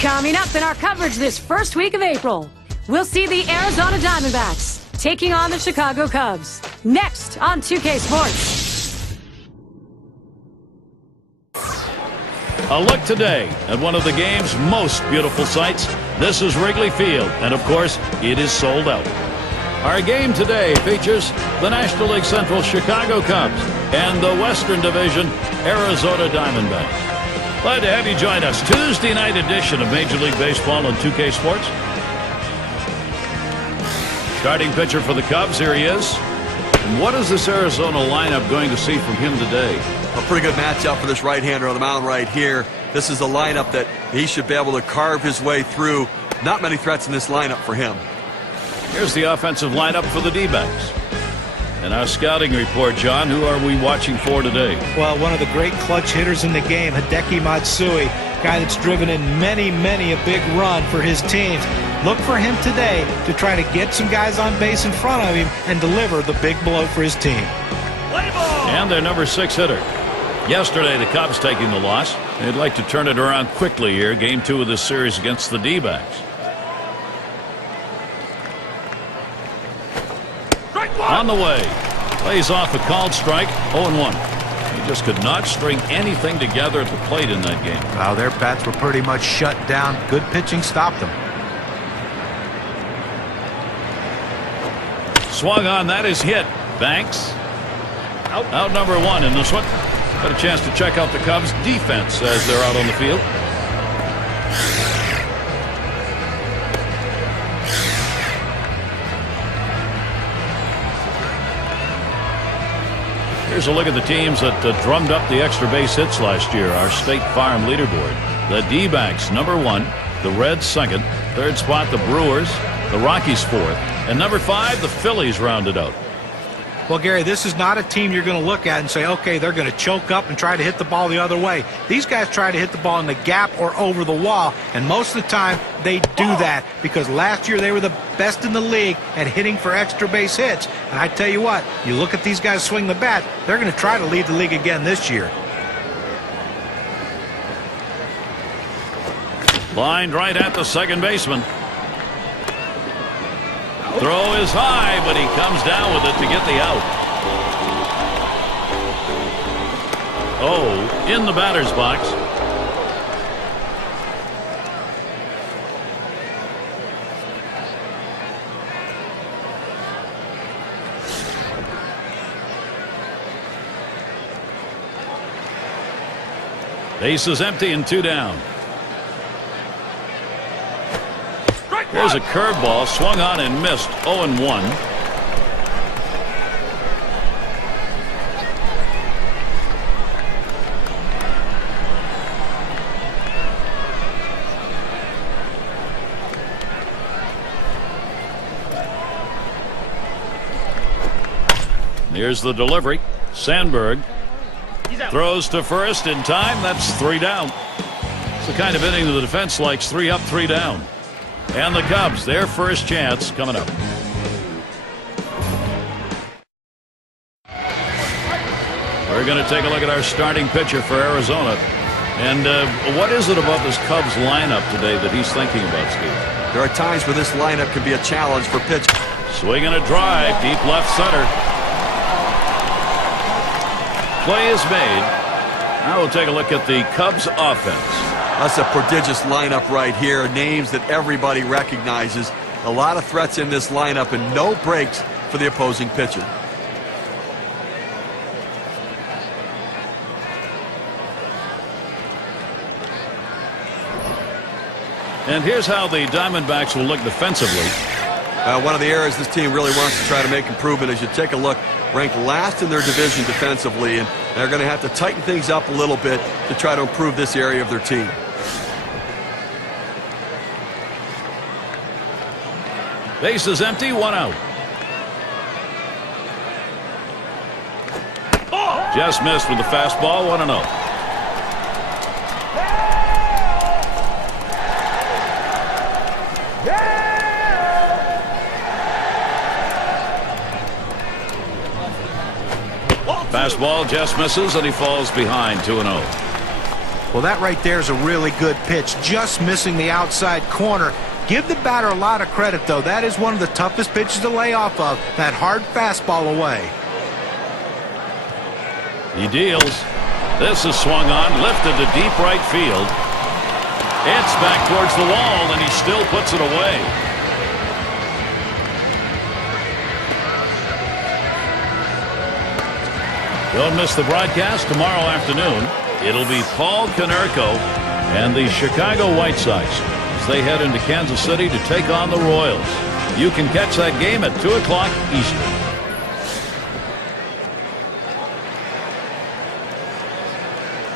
Coming up in our coverage this first week of April, we'll see the Arizona Diamondbacks taking on the Chicago Cubs. Next on 2K Sports. A look today at one of the game's most beautiful sights. This is Wrigley Field, and of course, it is sold out. Our game today features the National League Central Chicago Cubs and the Western Division Arizona Diamondbacks. Glad to have you join us. Tuesday night edition of Major League Baseball on 2K Sports. Starting pitcher for the Cubs, here he is. And what is this Arizona lineup going to see from him today? A pretty good matchup for this right-hander on the mound right here. This is a lineup that he should be able to carve his way through. Not many threats in this lineup for him. Here's the offensive lineup for the D-backs. And our scouting report, John, who are we watching for today? Well, one of the great clutch hitters in the game, Hideki Matsui, guy that's driven in many a big run for his teams. Look for him today to try to get some guys on base in front of him and deliver the big blow for his team. And their number 6 hitter. Yesterday, the Cubs taking the loss. They'd like to turn it around quickly here. Game 2 of this series against the D-backs. On the way. Plays off a called strike. 0-1. He just could not string anything together at the plate in that game. Well, their bats were pretty much shut down. Good pitching stopped them. Swung on. That is hit. Banks. Out number 1 in this one. Got a chance to check out the Cubs defense as they're out on the field. Here's a look at the teams that drummed up the extra base hits last year, our State Farm leaderboard. The D-backs, number 1. The Reds, 2nd. 3rd spot, the Brewers. The Rockies, 4th. And number 5, the Phillies rounded out. Well, Gary, this is not a team you're going to look at and say, okay, they're going to choke up and try to hit the ball the other way. These guys try to hit the ball in the gap or over the wall, and most of the time they do that because last year they were the best in the league at hitting for extra base hits. And I tell you what, you look at these guys swing the bat, they're going to try to lead the league again this year. Lined right at the second baseman. Throw is high, but he comes down with it to get the out. Oh, in the batter's box. Base is empty and 2 down. Here's a curveball swung on and missed. 0-1. Here's the delivery. Sandberg throws to first in time. That's 3 down. It's the kind of inning that the defense likes. 3 up, 3 down. And the Cubs, their first chance coming up. We're going to take a look at our starting pitcher for Arizona. And what is it about this Cubs lineup today that he's thinking about, Steve? There are times where this lineup can be a challenge for pitching. Swing and a drive, deep left center. Play is made. Now we'll take a look at the Cubs offense. That's a prodigious lineup right here. Names that everybody recognizes. A lot of threats in this lineup and no breaks for the opposing pitcher. And here's how the Diamondbacks will look defensively. One of the areas this team really wants to try to make improvement is you take a look, ranked last in their division defensively, and they're going to have to tighten things up a little bit to try to improve this area of their team. Base is empty, 1 out. Just missed with the fastball, 1-0. Fastball just misses and he falls behind 2-0. Well, that right there is a really good pitch, just missing the outside corner. Give the batter a lot of credit, though. That is one of the toughest pitches to lay off of, that hard fastball away. He deals. This is swung on, lifted to deep right field. It's back towards the wall, and he still puts it away. Don't miss the broadcast tomorrow afternoon. It'll be Paul Konerko and the Chicago White Sox as they head into Kansas City to take on the Royals. You can catch that game at 2 o'clock Eastern.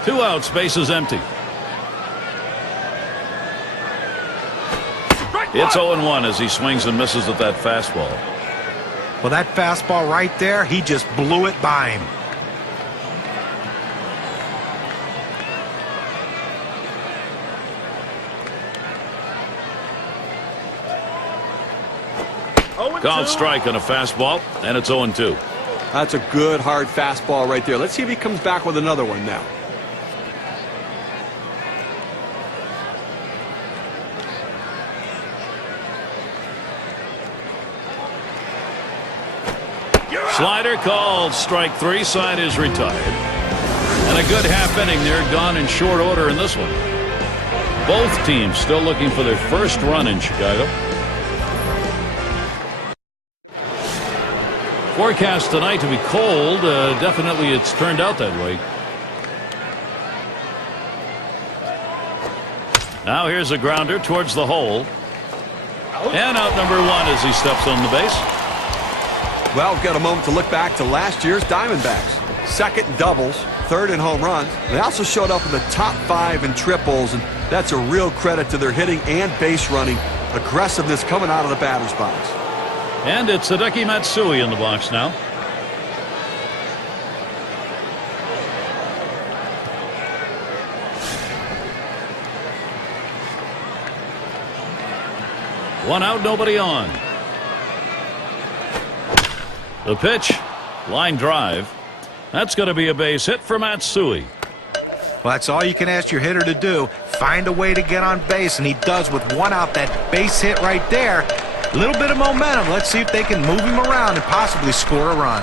Two outs, bases empty. It's 0-1 as he swings and misses at that fastball. Well, that fastball right there, he just blew it by him. Called strike on a fastball, and it's 0-2. That's a good, hard fastball right there. Let's see if he comes back with another one now. Slider called strike 3. Side is retired. And a good half inning there, gone in short order in this one. Both teams still looking for their first run in Chicago. Forecast tonight to be cold. Definitely it's turned out that way. Now here's a grounder towards the hole. And out number 1 as he steps on the base. Well, we've got a moment to look back to last year's Diamondbacks. Second in doubles, third in home runs. They also showed up in the top 5 in triples, and that's a real credit to their hitting and base running. Aggressiveness coming out of the batter's box. And it's Hideki Matsui in the box now. One out, nobody on. The pitch, line drive. That's going to be a base hit for Matsui. Well, that's all you can ask your hitter to do. Find a way to get on base, and he does with one out. That base hit right there. A little bit of momentum. Let's see if they can move him around and possibly score a run.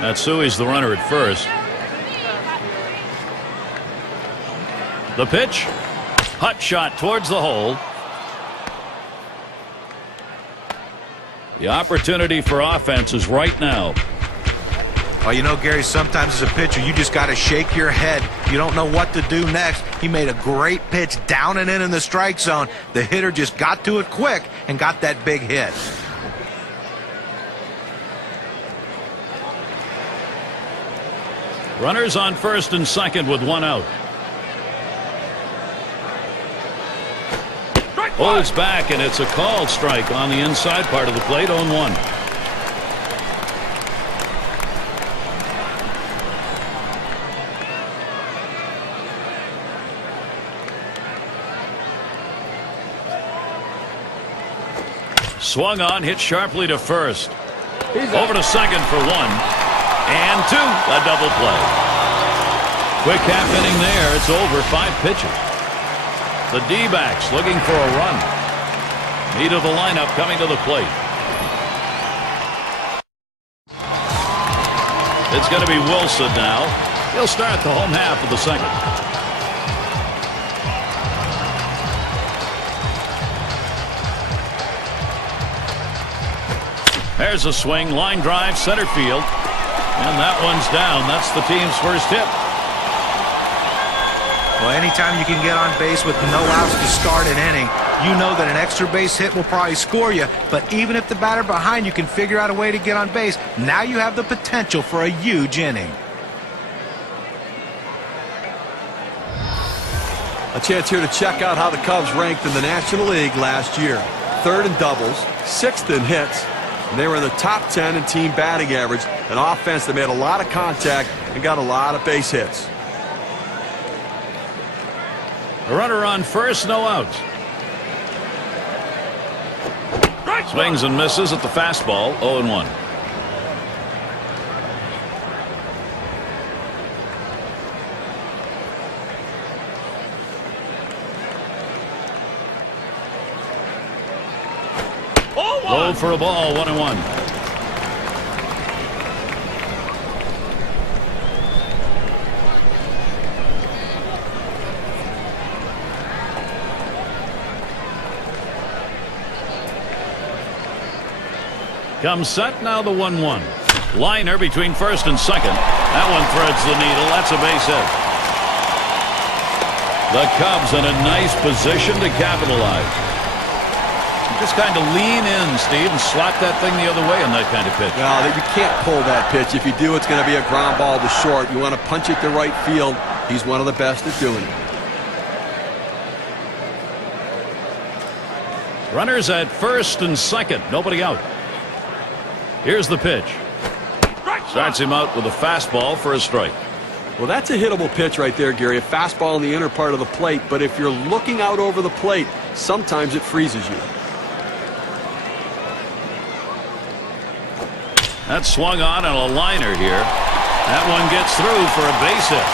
Matsui's the runner at first. The pitch. Hot shot towards the hole. The opportunity for offense is right now. Well, you know, Gary, sometimes as a pitcher, you just got to shake your head. You don't know what to do next. He made a great pitch down and in the strike zone. The hitter just got to it quick and got that big hit. Runners on first and second with one out. Holds back, and it's a called strike on the inside part of the plate. 0-1. Swung on, hit sharply to first. Over to second for 1. And 2. A double play. Quick half inning there. It's over. 5 pitches. The D-backs looking for a run. Meat of the lineup coming to the plate. It's going to be Wilson now. He'll start the home half of the second. There's a swing, line drive, center field. And that one's down. That's the team's first hit. Well, anytime you can get on base with no outs to start an inning, you know that an extra base hit will probably score you. But even if the batter behind you can figure out a way to get on base, now you have the potential for a huge inning. A chance here to check out how the Cubs ranked in the National League last year. 3rd in doubles, 6th in hits, and they were in the top 10 in team batting average, an offense that made a lot of contact and got a lot of base hits. A runner on first, no outs. Swings and misses at the fastball, 0-1. Low for a ball, 1-1. Comes set, now the 1-1. Liner between first and second. That one threads the needle. That's a base hit. The Cubs in a nice position to capitalize. Just kind of lean in, Steve, and slap that thing the other way on that kind of pitch. No, you can't pull that pitch. If you do, it's going to be a ground ball to short. You want to punch it to right field. He's one of the best at doing it. Runners at first and second. Nobody out. Here's the pitch. Starts him out with a fastball for a strike. Well, that's a hittable pitch right there, Gary. A fastball in the inner part of the plate. But if you're looking out over the plate, sometimes it freezes you. That's swung on a liner here. That one gets through for a base hit.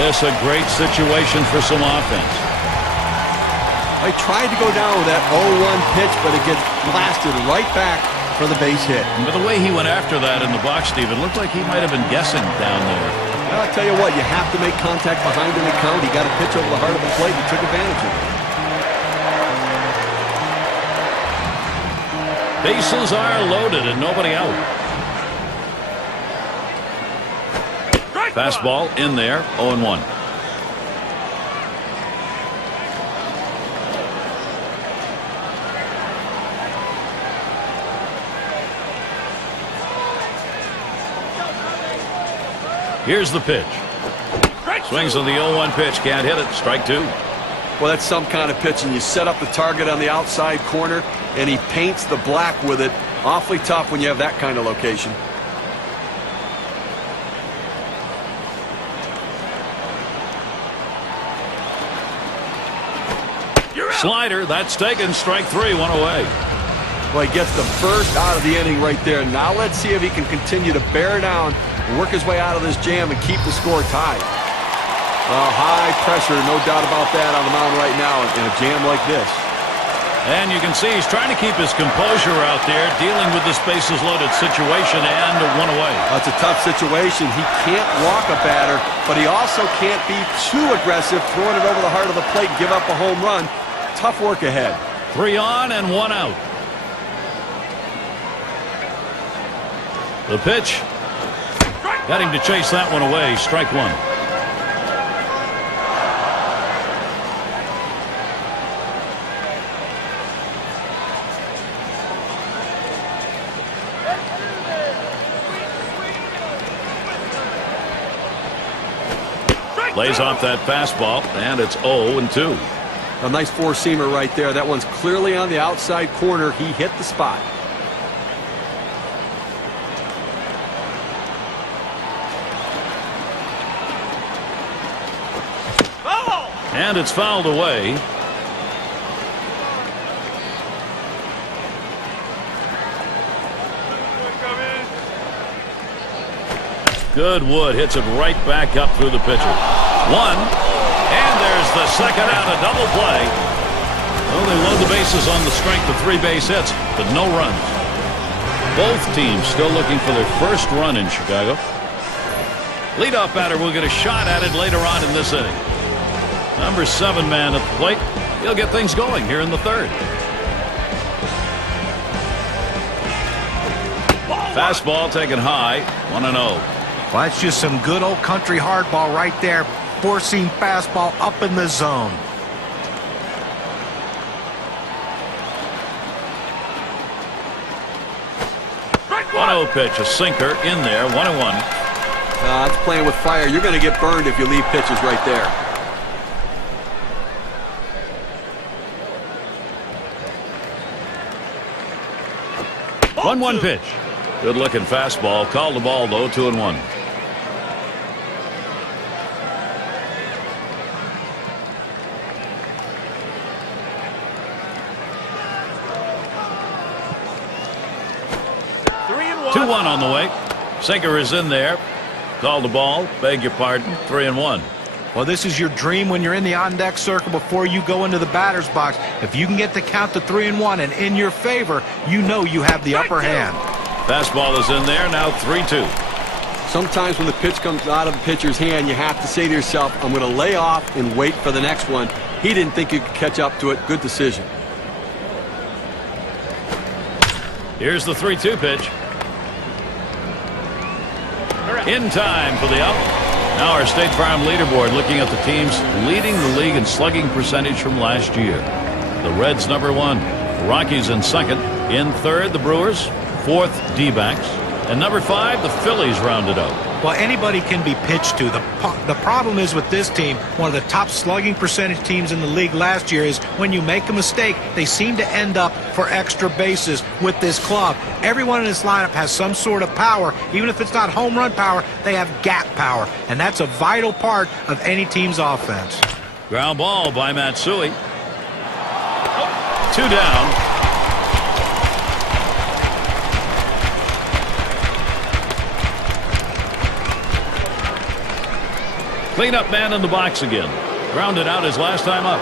This a great situation for some offense. I tried to go down with that 0-1 pitch, but it gets blasted right back for the base hit. But the way he went after that in the box, Steve, it looked like he might have been guessing down there. Well, I'll tell you what, you have to make contact behind an account. He got a pitch over the heart of the plate. He took advantage of it. Bases are loaded and nobody out. Fastball in there, 0-1. Here's the pitch. Swings on the 0-1 pitch. Can't hit it. Strike two. Well, that's some kind of pitch, and you set up the target on the outside corner, and he paints the black with it. Awfully tough when you have that kind of location. Slider, that's taken. Strike three, one away. Well, he gets the first out of the inning right there. Now let's see if he can continue to bear down, work his way out of this jam, and keep the score tied. High pressure, no doubt about that on the mound right now in a jam like this. And you can see he's trying to keep his composure out there, dealing with this bases-loaded situation, and one away. That's a tough situation. He can't walk a batter, but he also can't be too aggressive, throwing it over the heart of the plate, give up a home run. Tough work ahead. 3 on and 1 out. The pitch. Got him to chase that one away. Strike one. Lays off that fastball, and it's 0-2. A nice four-seamer right there. That one's clearly on the outside corner. He hit the spot. And it's fouled away. Good wood hits it right back up through the pitcher. One, and there's the second out, a double play. Well, they load the bases on the strength of 3 base hits, but no runs. Both teams still looking for their first run in Chicago. Leadoff batter will get a shot at it later on in this inning. Number 7 man at the plate. He'll get things going here in the third. Fastball taken high, 1-0. Well, that's just some good old country hardball right there. Four-seam fastball up in the zone. Right 1-0 pitch, a sinker in there, 1-1. That's playing with fire. You're going to get burned if you leave pitches right there. 1-1 pitch. Good looking fastball. Called the ball though, 2-1. 2-1 on the way. Sinker is in there. Call the ball. Beg your pardon. 3-1. Well, this is your dream when you're in the on-deck circle before you go into the batter's box. If you can get the count to 3-1 and in your favor, you know you have the upper hand. Fastball is in there. Now 3-2. Sometimes when the pitch comes out of the pitcher's hand, you have to say to yourself, I'm going to lay off and wait for the next one. He didn't think he could catch up to it. Good decision. Here's the 3-2 pitch. In time for the out. Now our State Farm leaderboard looking at the teams leading the league in slugging percentage from last year. The Reds #1, the Rockies in second. In third, the Brewers. Fourth, D-backs. And #5, the Phillies rounded out. Well, anybody can be pitched to. The problem is with this team, one of the top slugging percentage teams in the league last year, is when you make a mistake, they seem to end up for extra bases with this club. Everyone in this lineup has some sort of power. Even if it's not home run power, they have gap power. And that's a vital part of any team's offense. Ground ball by Matsui. 2 down. Cleanup man in the box again. Grounded out his last time up.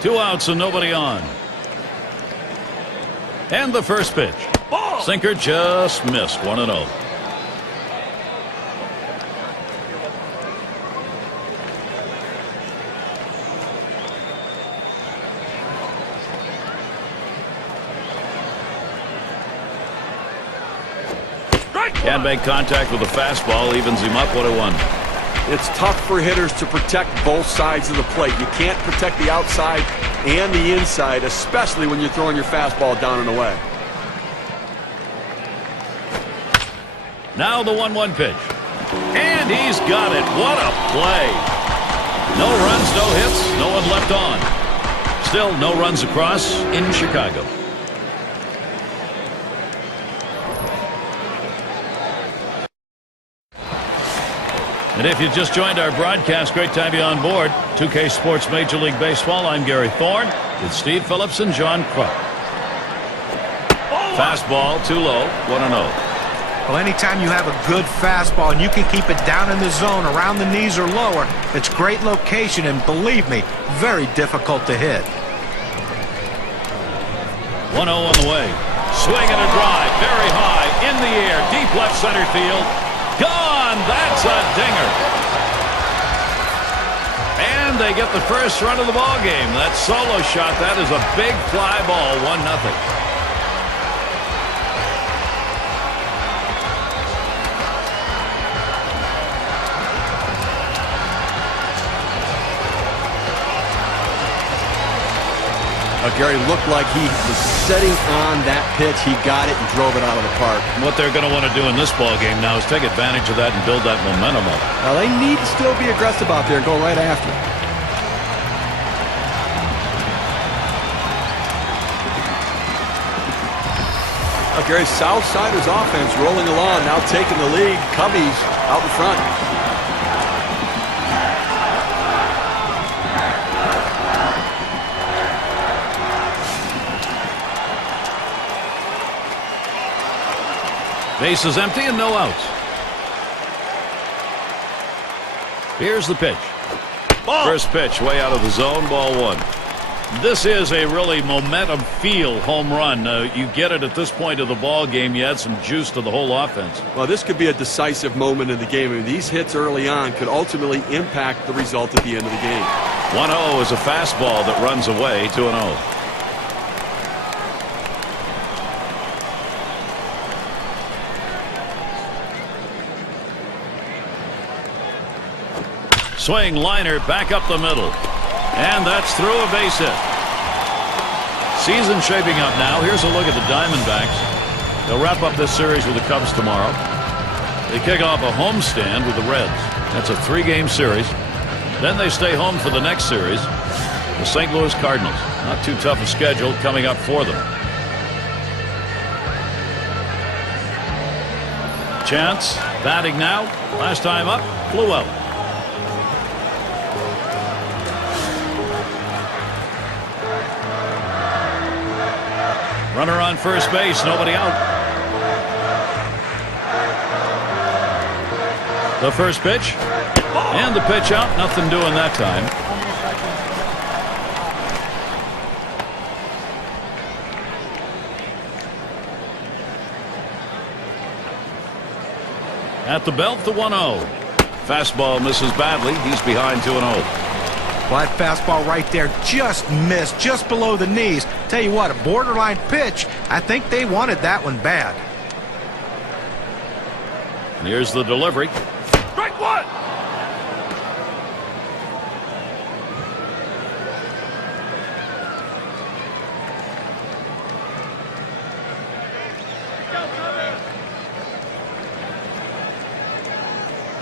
Two outs and nobody on. And the first pitch. Sinker just missed. 1-0. Can't make contact with the fastball. Evens him up. 1-1. It's tough for hitters to protect both sides of the plate. You can't protect the outside and the inside, especially when you're throwing your fastball down and away. Now the 1-1 pitch. And he's got it. What a play. No runs, no hits, no one left on. Still no runs across in Chicago. And if you just joined our broadcast, great to have you on board. 2K Sports Major League Baseball. I'm Gary Thorne with Steve Phillips and John Kruk. Fastball too low. 1-0. Well, anytime you have a good fastball and you can keep it down in the zone around the knees or lower, it's great location and, believe me, very difficult to hit. 1-0 on the way. Swing and a drive. Very high. In the air. Deep left center field. Gone! That's a dinger. And they get the first run of the ball game. That solo shot, that is a big fly ball. 1-0. Gary looked like he was setting on that pitch. He got it and drove it out of the park. What they're going to want to do in this ball game now is take advantage of that and build that momentum up. Now they need to still be aggressive out there and go right after it. Gary's Southsiders offense rolling along, now taking the lead. Cubbies out in front. Base is empty and no outs. Here's the pitch. First pitch way out of the zone. Ball 1. This is a really momentum feel home run. You get it at this point of the ball game. You add some juice to the whole offense. Well, this could be a decisive moment in the game. I mean, these hits early on could ultimately impact the result at the end of the game. 1-0 is a fastball that runs away. 2-0. Swing, liner, back up the middle. And that's through a base hit. Season shaping up now. Here's a look at the Diamondbacks. They'll wrap up this series with the Cubs tomorrow. They kick off a homestand with the Reds. That's a 3-game series. Then they stay home for the next series. The St. Louis Cardinals. Not too tough a schedule coming up for them. chance. Batting now. Last time up, flew out. Runner on first base, nobody out. The first pitch. And the pitch out, nothing doing that time. At the belt, the 1-0. Fastball misses badly. He's behind 2-0. Well, that fastball right there just missed, just below the knees. Tell you what, a borderline pitch. I think they wanted that one bad. And here's the delivery. Strike one.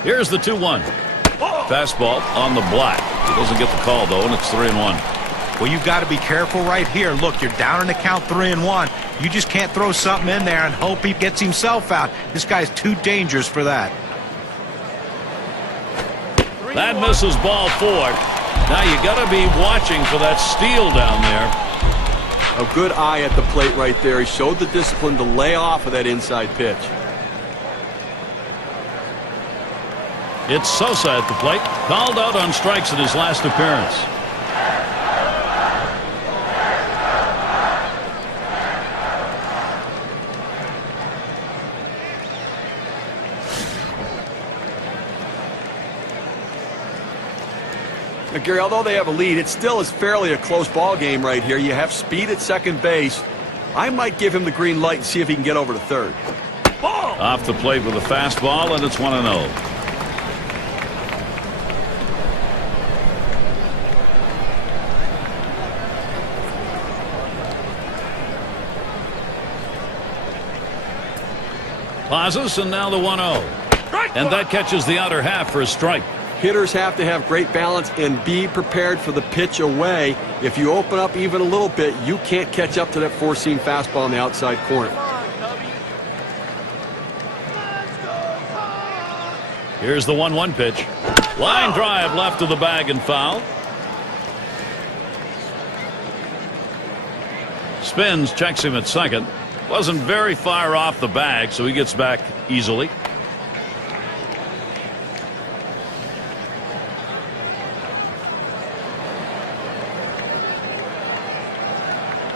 Here's the 2-1. Fastball on the black. He doesn't get the call, though, and it's 3-1. Well, you've got to be careful right here. Look, you're down in the count 3-1. You just can't throw something in there and hope he gets himself out. This guy's too dangerous for that. That misses ball 4. Now you got to be watching for that steal down there. A good eye at the plate right there. He showed the discipline to lay off of that inside pitch. It's Sosa at the plate. Called out on strikes in his last appearance. Now, Gary, although they have a lead, it still is fairly a close ball game right here. You have speed at second base. I might give him the green light and see if he can get over to third. Off the plate with a fastball, and it's 1-0. Pauses, and now the 1-0. And that catches the outer half for a strike. Hitters have to have great balance and be prepared for the pitch away. If you open up even a little bit, you can't catch up to that four-seam fastball on the outside corner. Here's the 1-1 pitch. Line drive left of the bag and foul. Spins, checks him at second. Wasn't very far off the bag, so he gets back easily.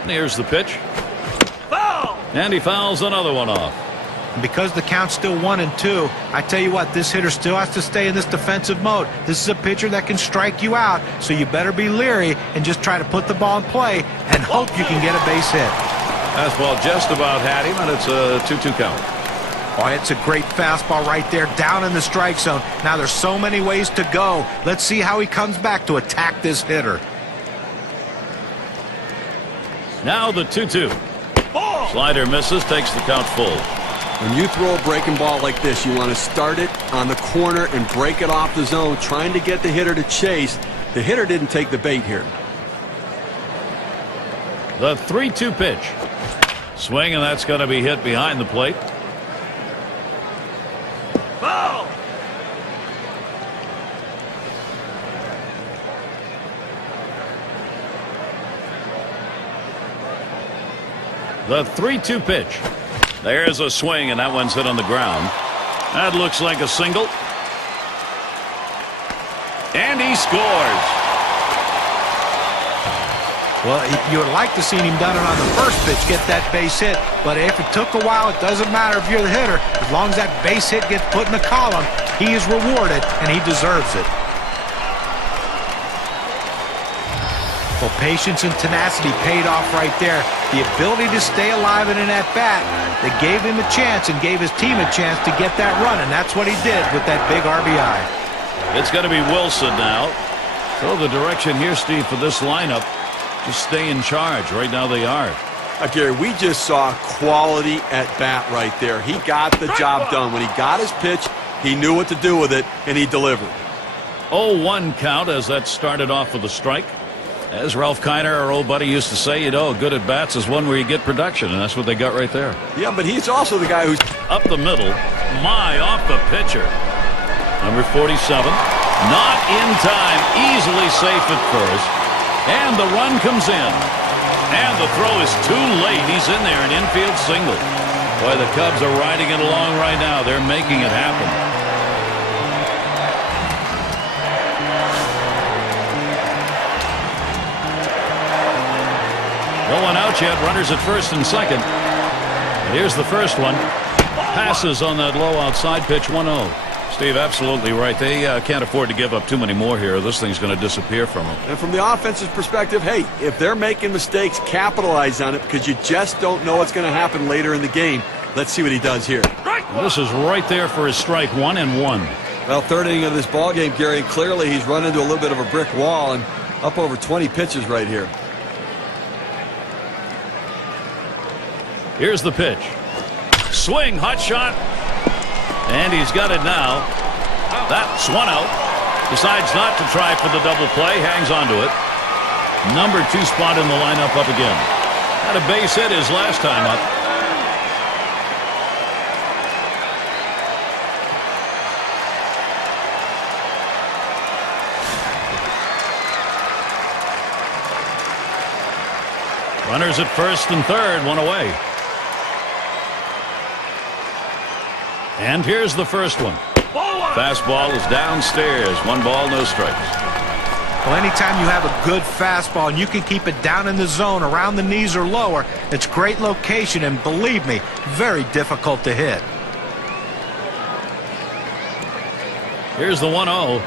And here's the pitch. Foul! And he fouls another one off. Because the count's still 1-2, I tell you what, this hitter still has to stay in this defensive mode. This is a pitcher that can strike you out, so you better be leery and just try to put the ball in play and hope you can get a base hit. Fastball just about had him, and it's a 2-2 count. Oh, it's a great fastball right there down in the strike zone. Now there's so many ways to go. Let's see how he comes back to attack this hitter. Now the 2-2. Slider misses, takes the count full. When you throw a breaking ball like this, you want to start it on the corner and break it off the zone, trying to get the hitter to chase. The hitter didn't take the bait here. The 3-2 pitch. Swing, and that's going to be hit behind the plate. Foul! The 3-2 pitch. There's a swing, and that one's hit on the ground. That looks like a single. And he scores. Well, you would like to see him done it on the first pitch, get that base hit. But if it took a while, it doesn't matter if you're the hitter. As long as that base hit gets put in the column, he is rewarded, and he deserves it. Well, patience and tenacity paid off right there. The ability to stay alive in an at-bat that gave him a chance and gave his team a chance to get that run, and that's what he did with that big RBI. It's going to be Wilson now. So the direction here, Steve, for this lineup, just stay in charge. Right now they are. Gary, we just saw quality at bat right there. He got the job done. When he got his pitch, he knew what to do with it, and he delivered. 0-1 count as that started off with a strike. As Ralph Kiner, our old buddy, used to say, you know, good at bats is one where you get production, and that's what they got right there. Yeah, but he's also the guy who's up the middle. Off the pitcher. Number 47. Not in time. Easily safe at first. And the run comes in. And the throw is too late. He's in there, an infield single. Boy, the Cubs are riding it along right now. They're making it happen. No one out yet. Runners at first and second. And here's the first one. Passes on that low outside pitch. 1-0. Steve, absolutely right. They can't afford to give up too many more here. This thing's going to disappear from them. And from the offense's perspective, hey, if they're making mistakes, capitalize on it because you just don't know what's going to happen later in the game. Let's see what he does here. And this is right there for his strike. 1-1. Well, third inning of this ball game, Gary, and clearly he's run into a little bit of a brick wall and up over 20 pitches right here. Here's the pitch. Swing, hot shot. And he's got it now. That's one out. Decides not to try for the double play. Hangs on to it. Number 2 spot in the lineup up again. Had a base hit his last time up. Runners at first and third, one away. And here's the first one. Fastball is downstairs. 1 ball, no strikes. Well, anytime you have a good fastball and you can keep it down in the zone around the knees or lower, it's great location and, believe me, very difficult to hit. Here's the 1-0.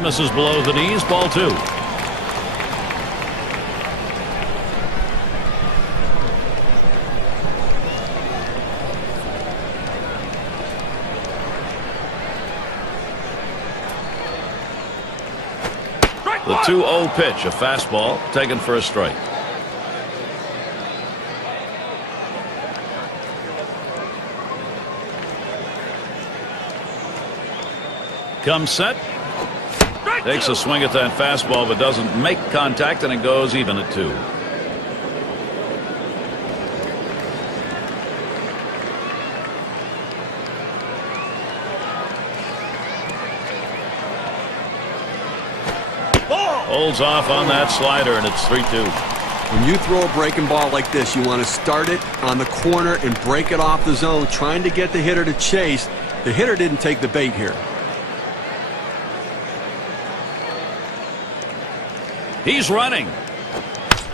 Misses below the knees. Ball 2. The 2-0 pitch, a fastball, taken for a strike. Comes set. Takes a swing at that fastball, but doesn't make contact, and it goes even at 2. Holds off on that slider, and it's 3-2. When you throw a breaking ball like this, you want to start it on the corner and break it off the zone, trying to get the hitter to chase. The hitter didn't take the bait here. He's running.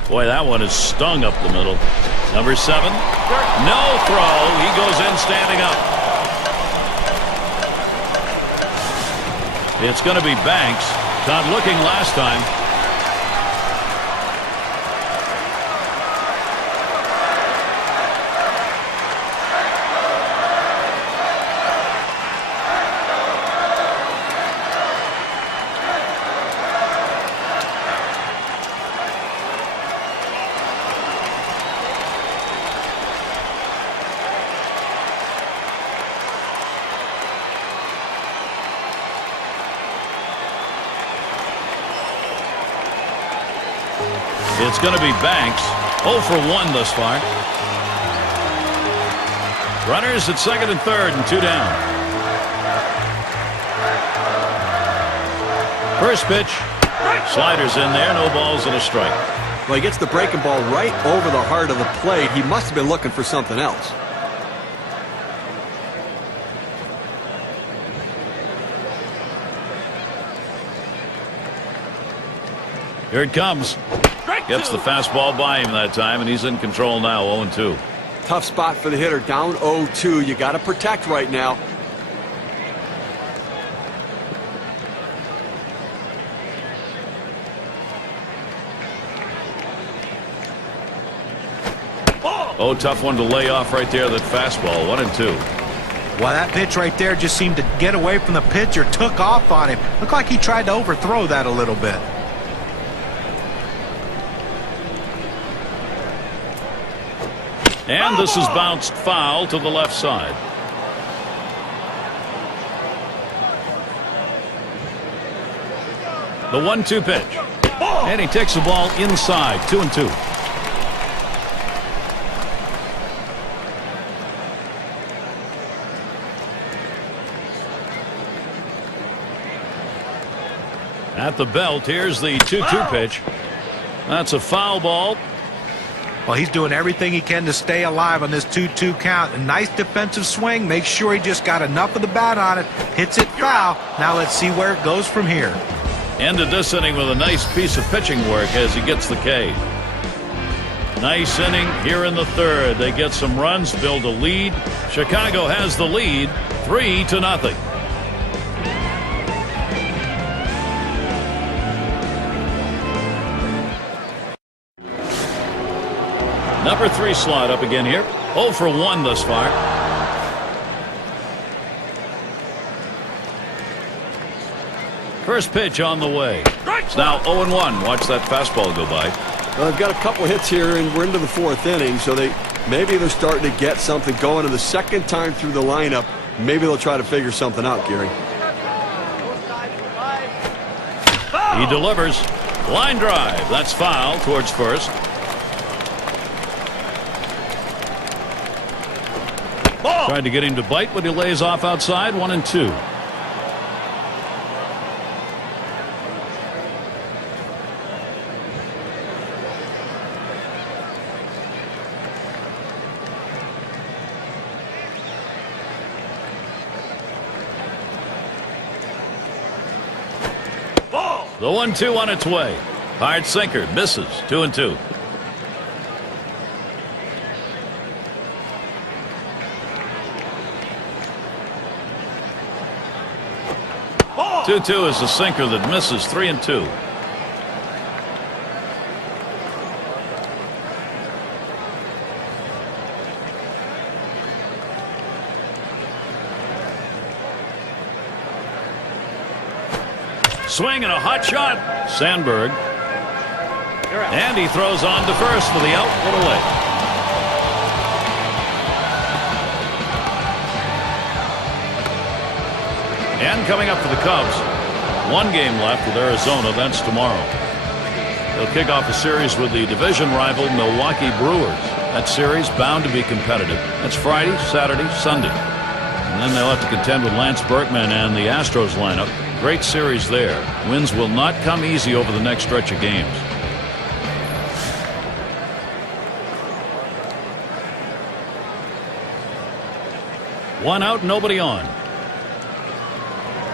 Boy, that one is stung up the middle. Number 7. No throw. He goes in standing up. It's going to be Banks. Not looking last time. It's going to be Banks. 0 for 1 thus far. Runners at second and third and 2 down. First pitch. Sliders in there. No balls and a strike. Well, he gets the breaking ball right over the heart of the plate. He must have been looking for something else. Here it comes. Gets the fastball by him that time, and he's in control now. 0-2. Tough spot for the hitter. Down 0-2. You got to protect right now. Oh, tough one to lay off right there. That fastball. 1-2. Well, that pitch right there just seemed to get away from the pitcher, took off on him. Looked like he tried to overthrow that a little bit. And this is bounced foul to the left side. The 1-2 pitch. And he takes the ball inside. 2-2. At the belt, here's the 2-2 pitch. That's a foul ball. Well, he's doing everything he can to stay alive on this 2-2 count. A nice defensive swing. Make sure he just got enough of the bat on it. Hits it foul. Now let's see where it goes from here. Ended this inning with a nice piece of pitching work as he gets the K. Nice inning here in the third. They get some runs, build a lead. Chicago has the lead, 3-0. Number 3 slot up again here. 0 for 1 thus far. First pitch on the way. It's now 0-1. Watch that fastball go by. Well, they've got a couple hits here, and we're into the 4th inning, so maybe they're starting to get something going. And the second time through the lineup, maybe they'll try to figure something out, Gary. He delivers. Line drive. That's foul towards first. Tried to get him to bite, but he lays off outside. 1-2. The 1-2 on its way. Hard sinker. Misses. 2-2. Oh! 2-2 is the sinker that misses. 3-2. Swing and a hot shot. Sandberg. And he throws on to first for the out. What a lay. And coming up for the Cubs, 1 game left with Arizona. That's tomorrow. They'll kick off a series with the division rival Milwaukee Brewers. That series bound to be competitive. That's Friday, Saturday, Sunday. And then they'll have to contend with Lance Berkman and the Astros lineup. Great series there. Wins will not come easy over the next stretch of games. One out, nobody on.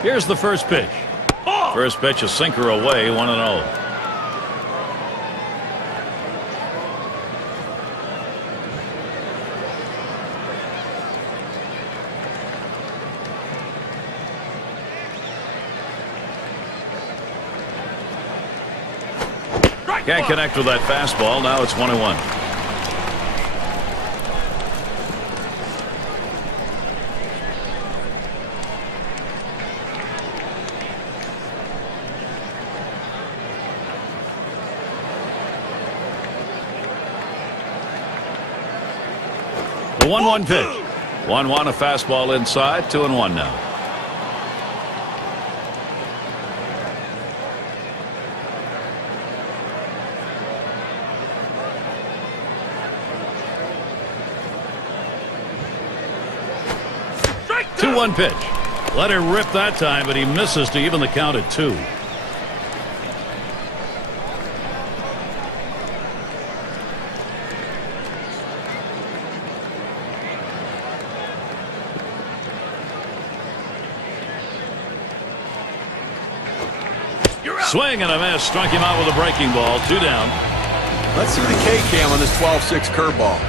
Here's the first pitch. First pitch, a sinker away, 1-0. Can't connect with that fastball. Now it's 1-1. The 1-1 pitch. 1-1, a fastball inside. 2-1 now. One pitch. Let her rip that time, but he misses to even the count at 2. Swing and a miss. Struck him out with a breaking ball. 2 down. Let's see the K-cam on this 12-6 curveball.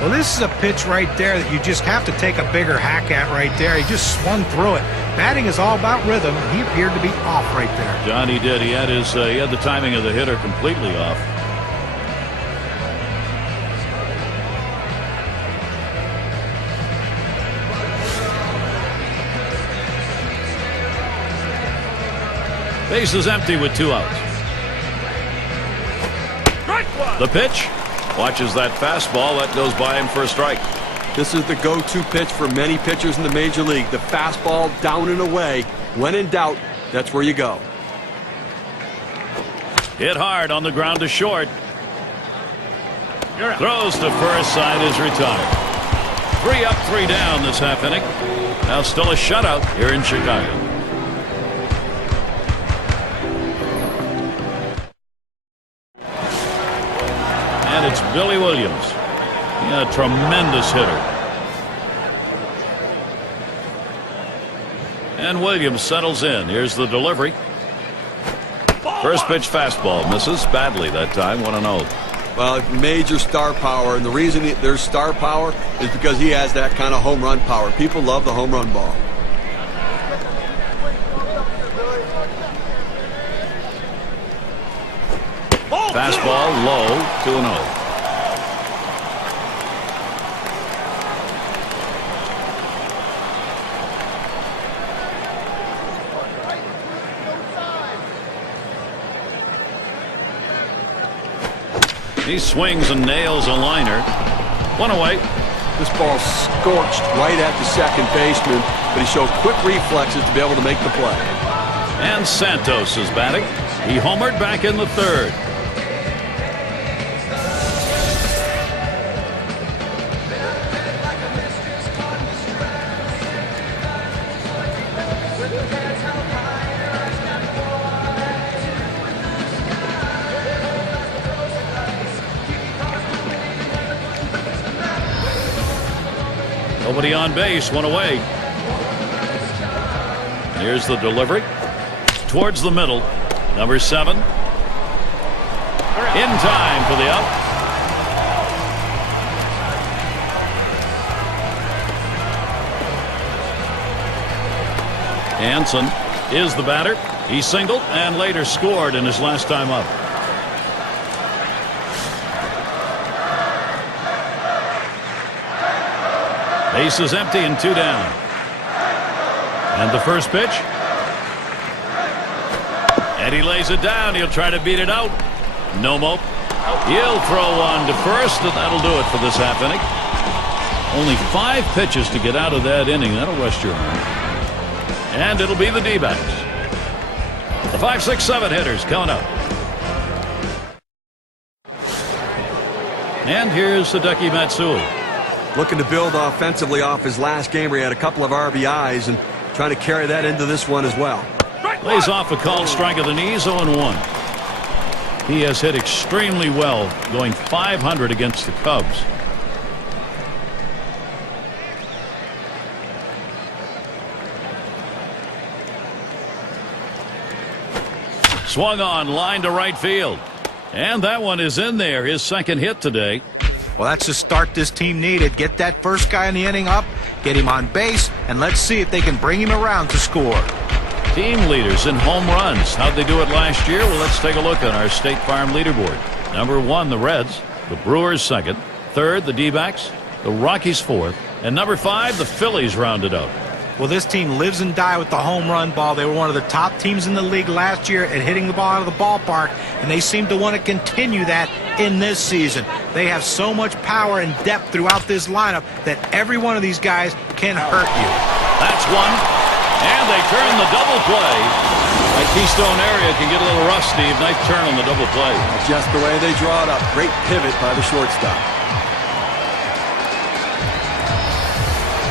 Well, this is a pitch right there that you just have to take a bigger hack at right there. He just swung through it. Batting is all about rhythm. He appeared to be off right there. John, he did. He had the timing of the hitter completely off. Base is empty with 2 outs. The pitch. Watches that fastball. That goes by him for a strike. This is the go-to pitch for many pitchers in the major league. The fastball down and away. When in doubt, that's where you go. Hit hard on the ground to short. Throws to first, side is retired. 3 up, 3 down this half inning. Now still a shutout here in Chicago. And it's Billy Williams. A tremendous hitter. And Williams settles in. Here's the delivery. First pitch fastball misses badly that time. 1-0. Well, major star power, and the reason there's star power is because he has that kind of home run power. People love the home run ball. Fastball low, 2-0. He swings and nails a liner. 1 away. This ball scorched right at the second baseman, but he showed quick reflexes to be able to make the play. And Santos is batting. He homered back in the third. Nobody on base, 1 away. Here's the delivery. Towards the middle. Number 7. In time for the out. Hanson is the batter. He singled and later scored in his last time up. Base is empty and 2 down. And the first pitch. And he lays it down. He'll try to beat it out. No mope. He'll throw one to first, and that'll do it for this half inning. Only 5 pitches to get out of that inning. That'll rest your arm. And it'll be the D-backs. The 5, 6, 7 hitters coming up. And here's Hideki Matsui. Looking to build offensively off his last game where he had a couple of RBIs and trying to carry that into this one as well. Lays off a called strike of the knees, 0-1. He has hit extremely well, going .500 against the Cubs. Swung on, line to right field. And that one is in there, his second hit today. Well, that's the start this team needed. Get that first guy in the inning up, get him on base, and let's see if they can bring him around to score. Team leaders in home runs. How'd they do it last year? Well, let's take a look on our State Farm leaderboard. Number 1, the Reds. The Brewers, 2nd. 3rd, the D-backs. The Rockies, 4th. And number 5, the Phillies rounded out. Well, this team lives and dies with the home run ball. They were one of the top teams in the league last year at hitting the ball out of the ballpark, and they seem to want to continue that in this season. They have so much power and depth throughout this lineup that every one of these guys can hurt you. That's one. And they turn the double play. That Keystone area can get a little rough, Steve. Nice turn on the double play. Just the way they draw it up. Great pivot by the shortstop.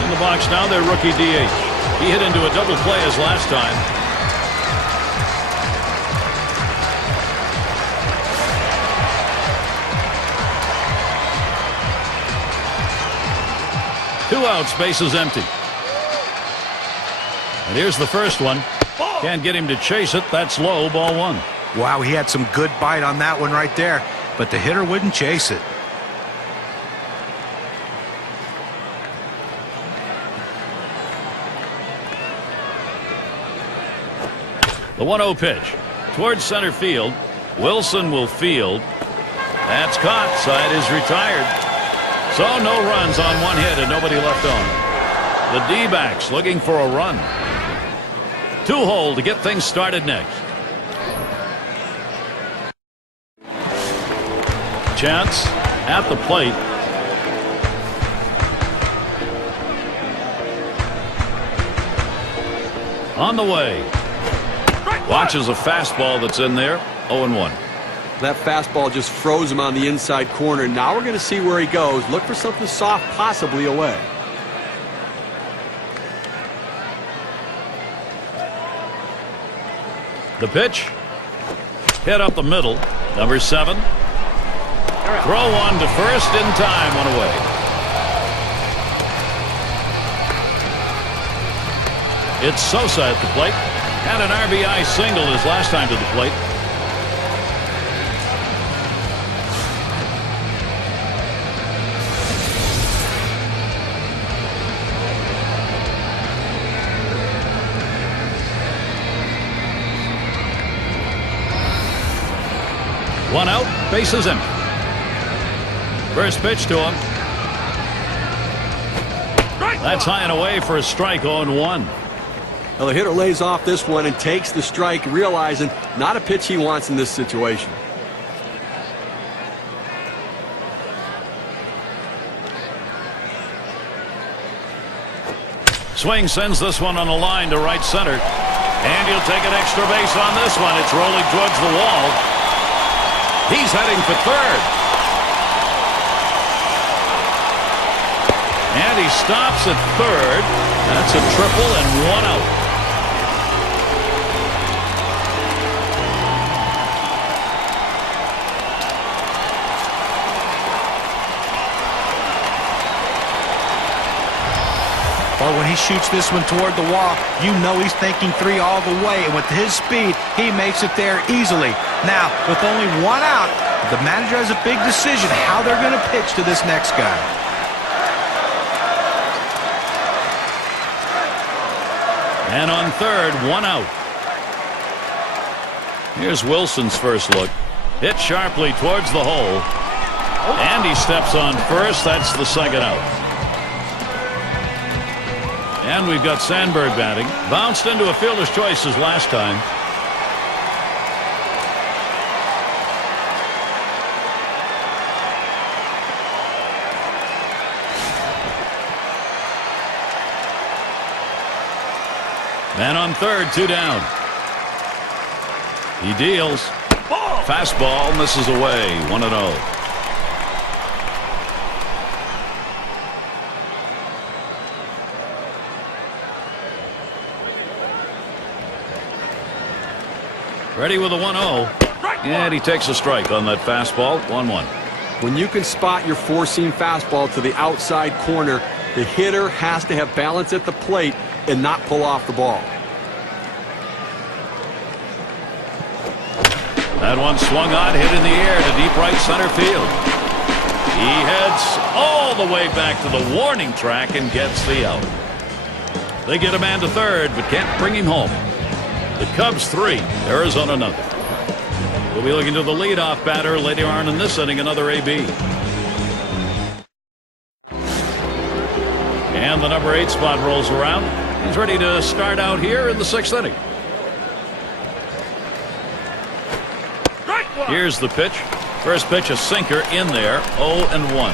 In the box now, their rookie DH. He hit into a double play as last time. Two outs, bases empty. And here's the first one. Can't get him to chase it. That's low, ball 1. Wow, he had some good bite on that one right there, but the hitter wouldn't chase it. The 1-0 pitch towards center field. Wilson will field. That's caught. Side is retired. So no runs on 1 hit and nobody left on. The D-backs looking for a run. 2-hole to get things started next. Chance at the plate. On the way. Watches a fastball that's in there. 0-1. That fastball just froze him on the inside corner. Now we're going to see where he goes. Look for something soft, possibly away. The pitch. Hit up the middle. Number 7. Throw one to first in time. One away. It's Sosa at the plate. Had an RBI single his last time to the plate. One out, bases empty. First pitch to him. That's high and away for a strike. 0-1. Well, the hitter lays off this one and takes the strike, realizing not a pitch he wants in this situation. Swing sends this one on the line to right center. And he'll take an extra base on this one. It's rolling towards the wall. He's heading for third. And he stops at third. That's a triple and 1 out. Well, when he shoots this one toward the wall, you know he's thinking 3 all the way. And with his speed, he makes it there easily. Now, with only 1 out, the manager has a big decision how they're going to pitch to this next guy. And on third, 1 out. Here's Wilson's first look. Hit sharply towards the hole. And he steps on first. That's the second out. And we've got Sandberg batting. Bounced into a fielder's choice as last time. Man on third, 2 down. He deals. Fastball misses away. 1-0. Ready with a 1-0. And he takes a strike on that fastball. 1-1. When you can spot your four-seam fastball to the outside corner, the hitter has to have balance at the plate and not pull off the ball. That one swung on, hit in the air to deep right center field. He heads all the way back to the warning track and gets the out. They get a man to third, but can't bring him home. The Cubs 3, Arizona 0. We'll be looking to the leadoff batter later on in this inning, another AB. And the number 8 spot rolls around. He's ready to start out here in the 6th inning. Here's the pitch. First pitch, a sinker in there. 0-1.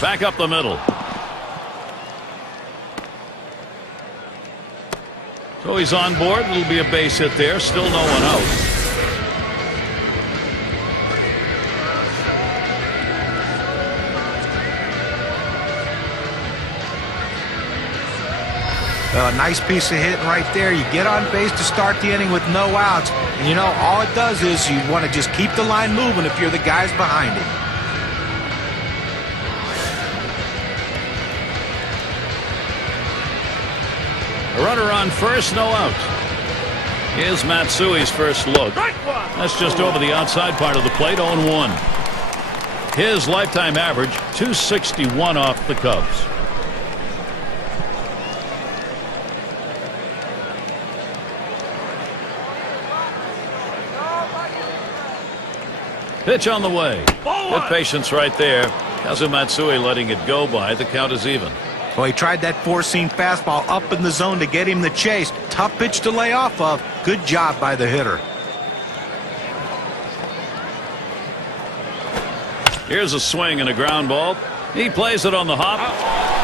Back up the middle. So he's on board. It'll be a base hit there. Still no one out. A nice piece of hitting right there. You get on base to start the inning with no outs. And you know, all it does is you want to just keep the line moving if you're the guys behind him. A runner on first, no out. Here's Matsui's first look. That's just over the outside part of the plate, 0-1. His lifetime average, 261 off the Cubs. Pitch on the way. Good patience right there. Kazu Matsui letting it go by. The count is even. Well, he tried that four-seam fastball up in the zone to get him the chase. Tough pitch to lay off of. Good job by the hitter. Here's a swing and a ground ball. He plays it on the hop.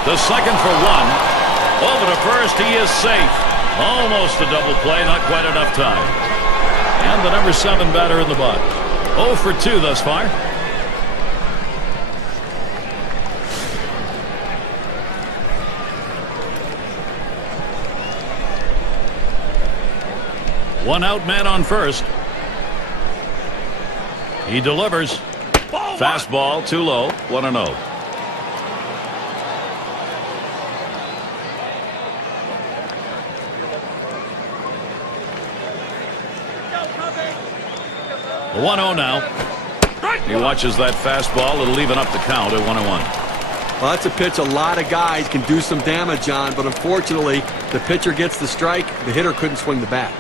To second for one. Over to first, he is safe. Almost a double play, not quite enough time. And the number 7 batter in the box. 0 for 2 thus far. One out man on first. He delivers. Fastball too low. 1-0. The 1-0 now. He watches that fastball. It'll even up the count at 1-1. Well, that's a pitch a lot of guys can do some damage on, but unfortunately, the pitcher gets the strike. The hitter couldn't swing the bat.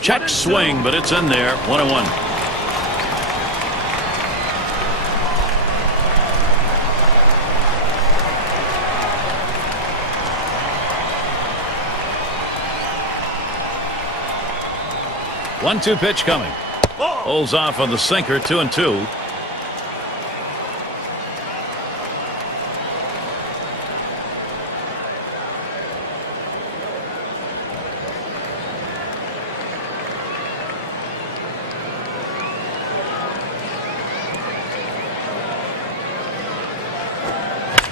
Check swing, but it's in there. 1-1. One-two pitch coming. Holds off on the sinker. 2-2.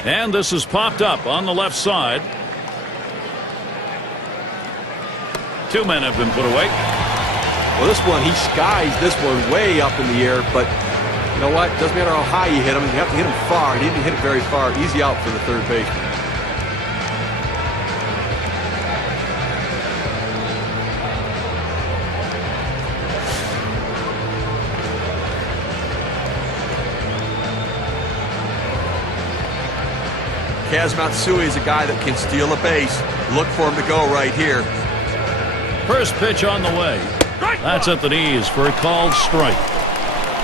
And this is popped up on the left side. 2 men have been put away. Well, this one, he skies this one way up in the air, but you know what? Doesn't matter how high you hit him. You have to hit him far. He didn't hit it very far. Easy out for the third baseman. Kaz Matsui is a guy that can steal a base. Look for him to go right here. First pitch on the way. That's at the knees for a called strike.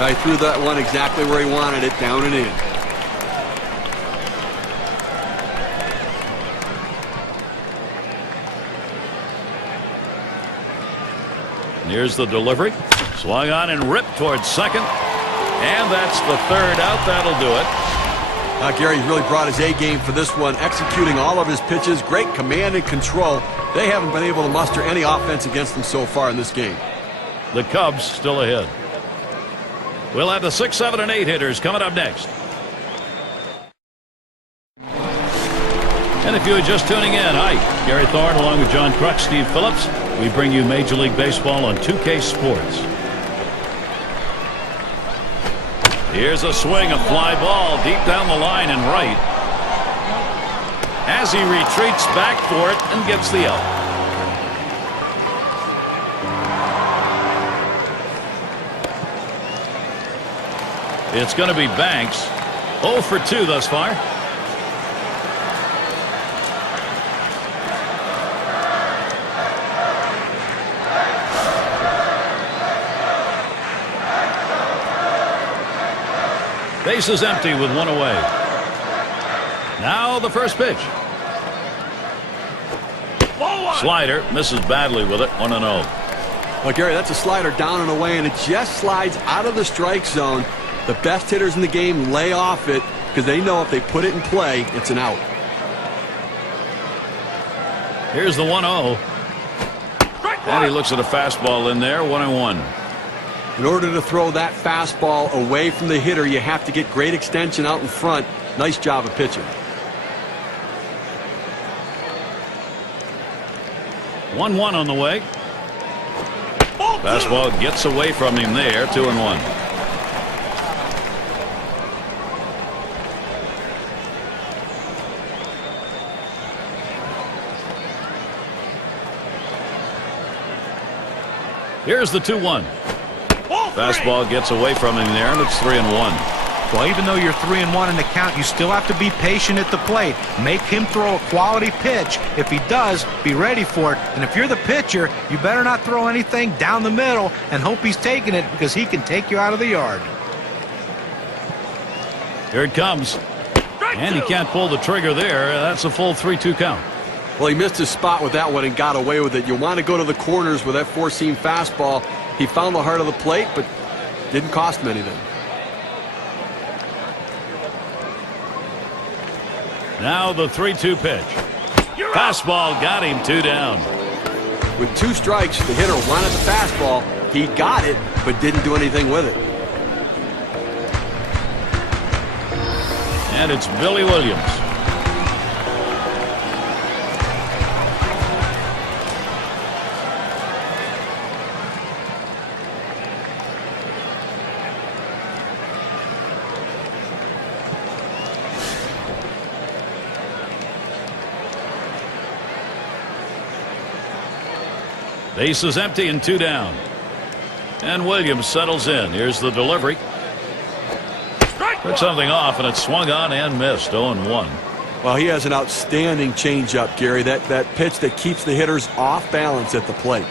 I threw that one exactly where he wanted it, down and in. Here's the delivery. Swung on and ripped towards second. And that's the third out. That'll do it. Gary's really brought his A game for this one, executing all of his pitches. Great command and control. They haven't been able to muster any offense against them so far in this game. The Cubs still ahead. We'll have the 6, 7, and 8 hitters coming up next. And if you are just tuning in, hi, Gary Thorne along with John Kruk, Steve Phillips. We bring you Major League Baseball on 2K Sports. Here's a swing, a fly ball deep down the line and right. As he retreats back for it and gets the out. It's going to be Banks. 0 for 2 thus far. Base is empty with one away. Now the first pitch. Slider misses badly with it. 1-0. Well, Gary, that's a slider down and away, and it just slides out of the strike zone. The best hitters in the game lay off it because they know if they put it in play, it's an out. Here's the 1-0. And he looks at a fastball in there. 1-1. In order to throw that fastball away from the hitter, you have to get great extension out in front. Nice job of pitching. 1-1 on the way. Fastball gets away from him there. 2-1. Here's the 2-1. Fastball gets away from him there, and it's 3-1. Well, even though you're 3-1 in the count, you still have to be patient at the plate. Make him throw a quality pitch. If he does, be ready for it. And if you're the pitcher, you better not throw anything down the middle and hope he's taking it, because he can take you out of the yard. Here it comes. And he can't pull the trigger there. That's a full 3-2 count. Well, he missed his spot with that one and got away with it. You want to go to the corners with that four-seam fastball. He found the heart of the plate, but didn't cost him anything. Now the 3-2 pitch. Fastball got him 2 down. With 2 strikes, the hitter wanted the fastball. He got it, but didn't do anything with it. And it's Billy Williams. Base is empty and 2 down. And Williams settles in. Here's the delivery. Took something off, and it swung on and missed. 0-1. Well, he has an outstanding changeup, Gary. That pitch that keeps the hitters off balance at the plate.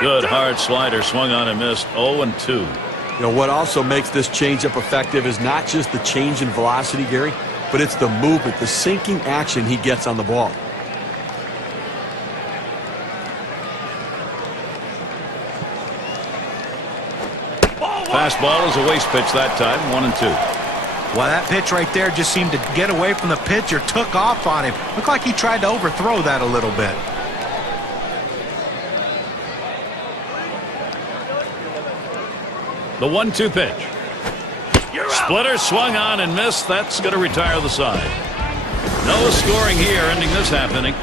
Good hard slider, swung on and missed. 0-2. You know, what also makes this changeup effective is not just the change in velocity, Gary, but it's the movement, the sinking action he gets on the ball. Fastball is a waste pitch that time. 1-2. Well, that pitch right there just seemed to get away from the pitcher, took off on him. Looked like he tried to overthrow that a little bit. The 1-2 pitch. Splitter swung on and missed. That's going to retire the side. No scoring here, ending this half inning.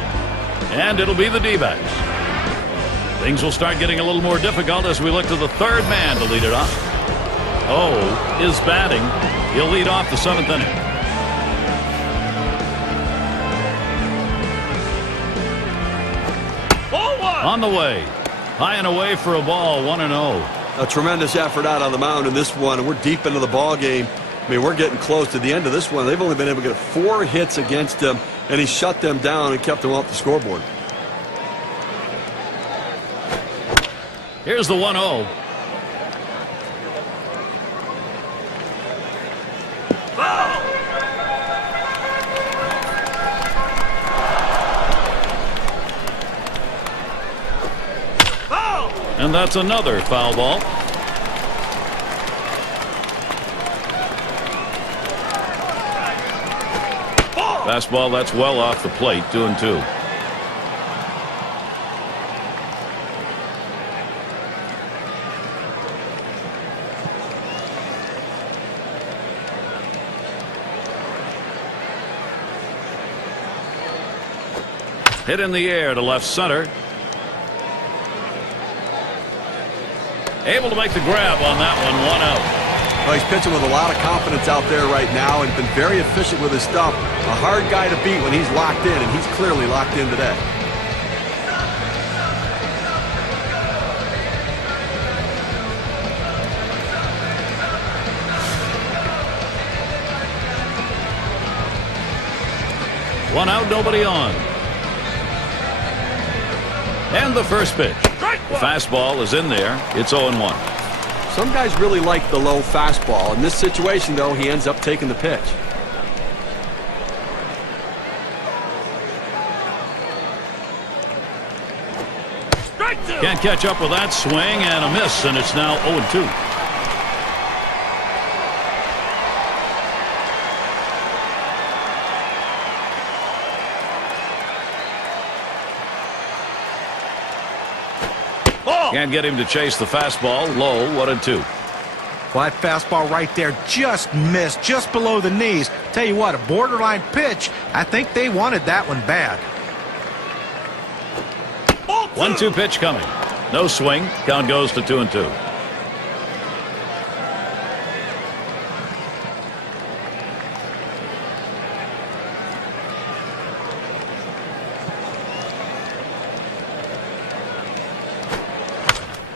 And it'll be the D-backs. Things will start getting a little more difficult as we look to the third man to lead it off. Is batting. He'll lead off the 7th inning. On the way. High and away for a ball. 1-0. A tremendous effort out on the mound in this one, and we're deep into the ball game. I mean, we're getting close to the end of this one. They've only been able to get 4 hits against him, and he shut them down and kept them off the scoreboard. Here's the 1-0. And that's another foul ball. Fastball, that's well off the plate. 2-2. Hit in the air to left center. Able to make the grab on that one. 1 out. Well, he's pitching with a lot of confidence out there right now and been very efficient with his stuff. A hard guy to beat when he's locked in, and he's clearly locked in today. One out, nobody on. And the first pitch. The fastball is in there. It's 0-1. Some guys really like the low fastball. In this situation, though, he ends up taking the pitch. Can't catch up with that swing, and a miss, and it's now 0-2. Can't get him to chase the fastball. Low. 1-2. Well, that fastball right there just missed, just below the knees. Tell you what, a borderline pitch. I think they wanted that one bad. 1-2 pitch coming. No swing. Count goes to 2-2.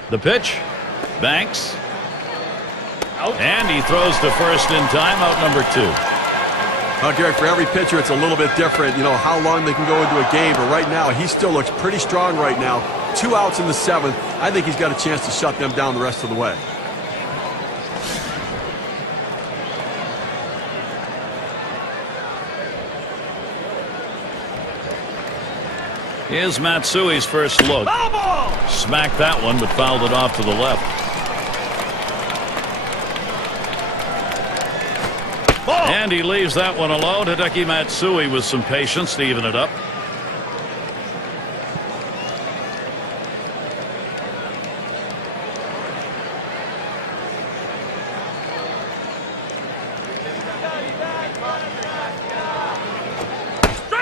The pitch. Banks. And he throws to first in time. Out number 2. Well, Gary, for every pitcher, it's a little bit different, you know, how long they can go into a game. But right now, he still looks pretty strong right now. 2 outs in the 7th. I think he's got a chance to shut them down the rest of the way. Here's Matsui's first look. Smacked that one, but fouled it off to the left. And he leaves that one alone. Hideki Matsui with some patience to even it up.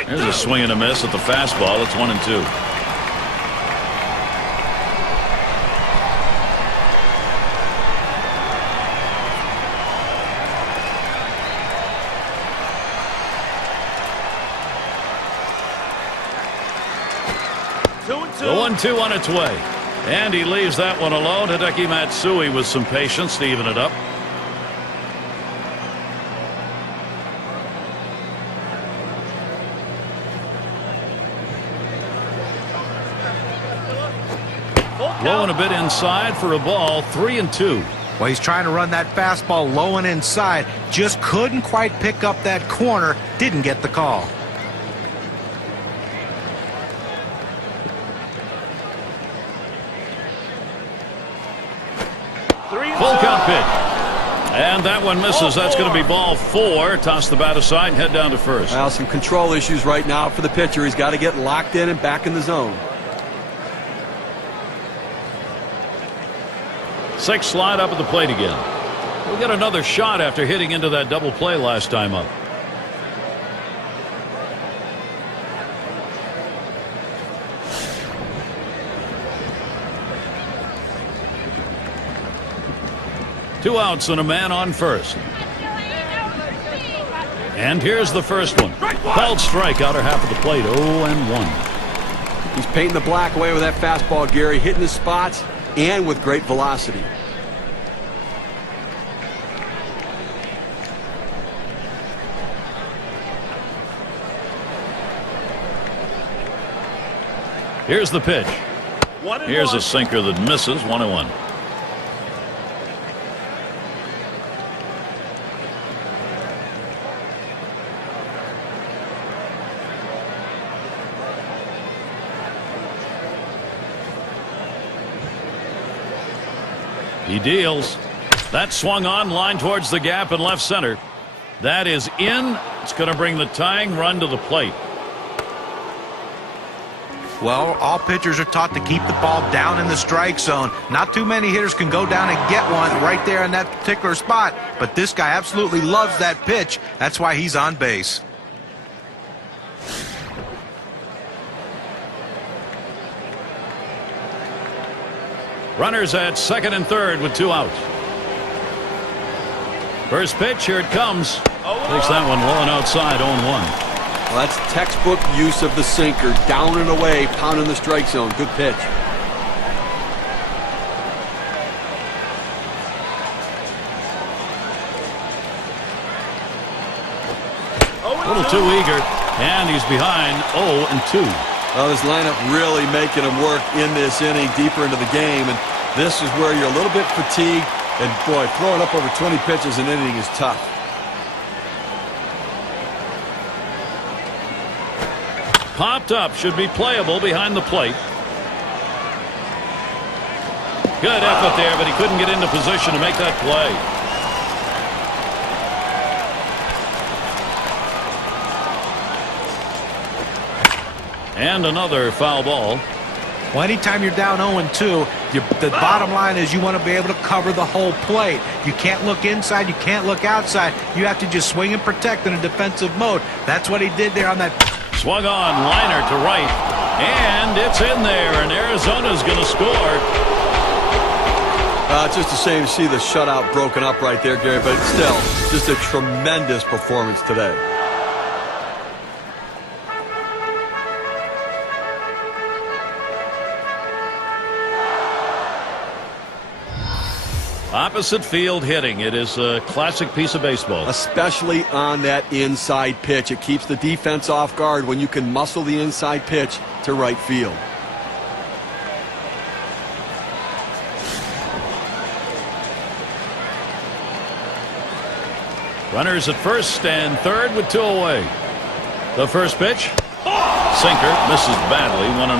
There's a swing and a miss at the fastball. It's 1-2. The 1-2 on its way. And he leaves that one alone. Hideki Matsui with some patience to even it up. Low and a bit inside for a ball. 3-2. Well, he's trying to run that fastball low and inside. Just couldn't quite pick up that corner. Didn't get the call. Full count pitch. And that one misses. That's going to be ball 4. Toss the bat aside and head down to first. Well, some control issues right now for the pitcher. He's got to get locked in and back in the zone. 6 slide up at the plate again. We'll get another shot after hitting into that double play last time up. Two outs and a man on first. And here's the first one. Called strike, outer half of the plate. 0-1. He's painting the black away with that fastball, Gary, hitting his spots and with great velocity. Here's the pitch. Here's a sinker that misses. 1-1. He deals. That swung on, line towards the gap in left center. That is in. It's going to bring the tying run to the plate. Well, all pitchers are taught to keep the ball down in the strike zone. Not too many hitters can go down and get one right there in that particular spot. But this guy absolutely loves that pitch. That's why he's on base. Runners at second and third with 2 outs. First pitch, here it comes. Takes that one low and outside. 0-1. Well, that's textbook use of the sinker. Down and away, pounding the strike zone. Good pitch. A little too eager, and he's behind. 0-2. Well, this lineup really making him work in this inning, deeper into the game, and this is where you're a little bit fatigued, and boy, throwing up over 20 pitches an inning is tough. Popped up, should be playable behind the plate. Good effort there, but he couldn't get into position to make that play. And another foul ball. Well, anytime you're down 0-2, the bottom line is you want to be able to cover the whole plate. You can't look inside. You can't look outside. You have to just swing and protect in a defensive mode. That's what he did there on that. Swung on, liner to right. And it's in there, and Arizona's going to score. It's just a shame to see the shutout broken up right there, Gary, but still, just a tremendous performance today. Opposite field hitting. It is a classic piece of baseball. Especially on that inside pitch. It keeps the defense off guard when you can muscle the inside pitch to right field. Runners at first and third with 2 away. The first pitch. Sinker misses badly, 1-0.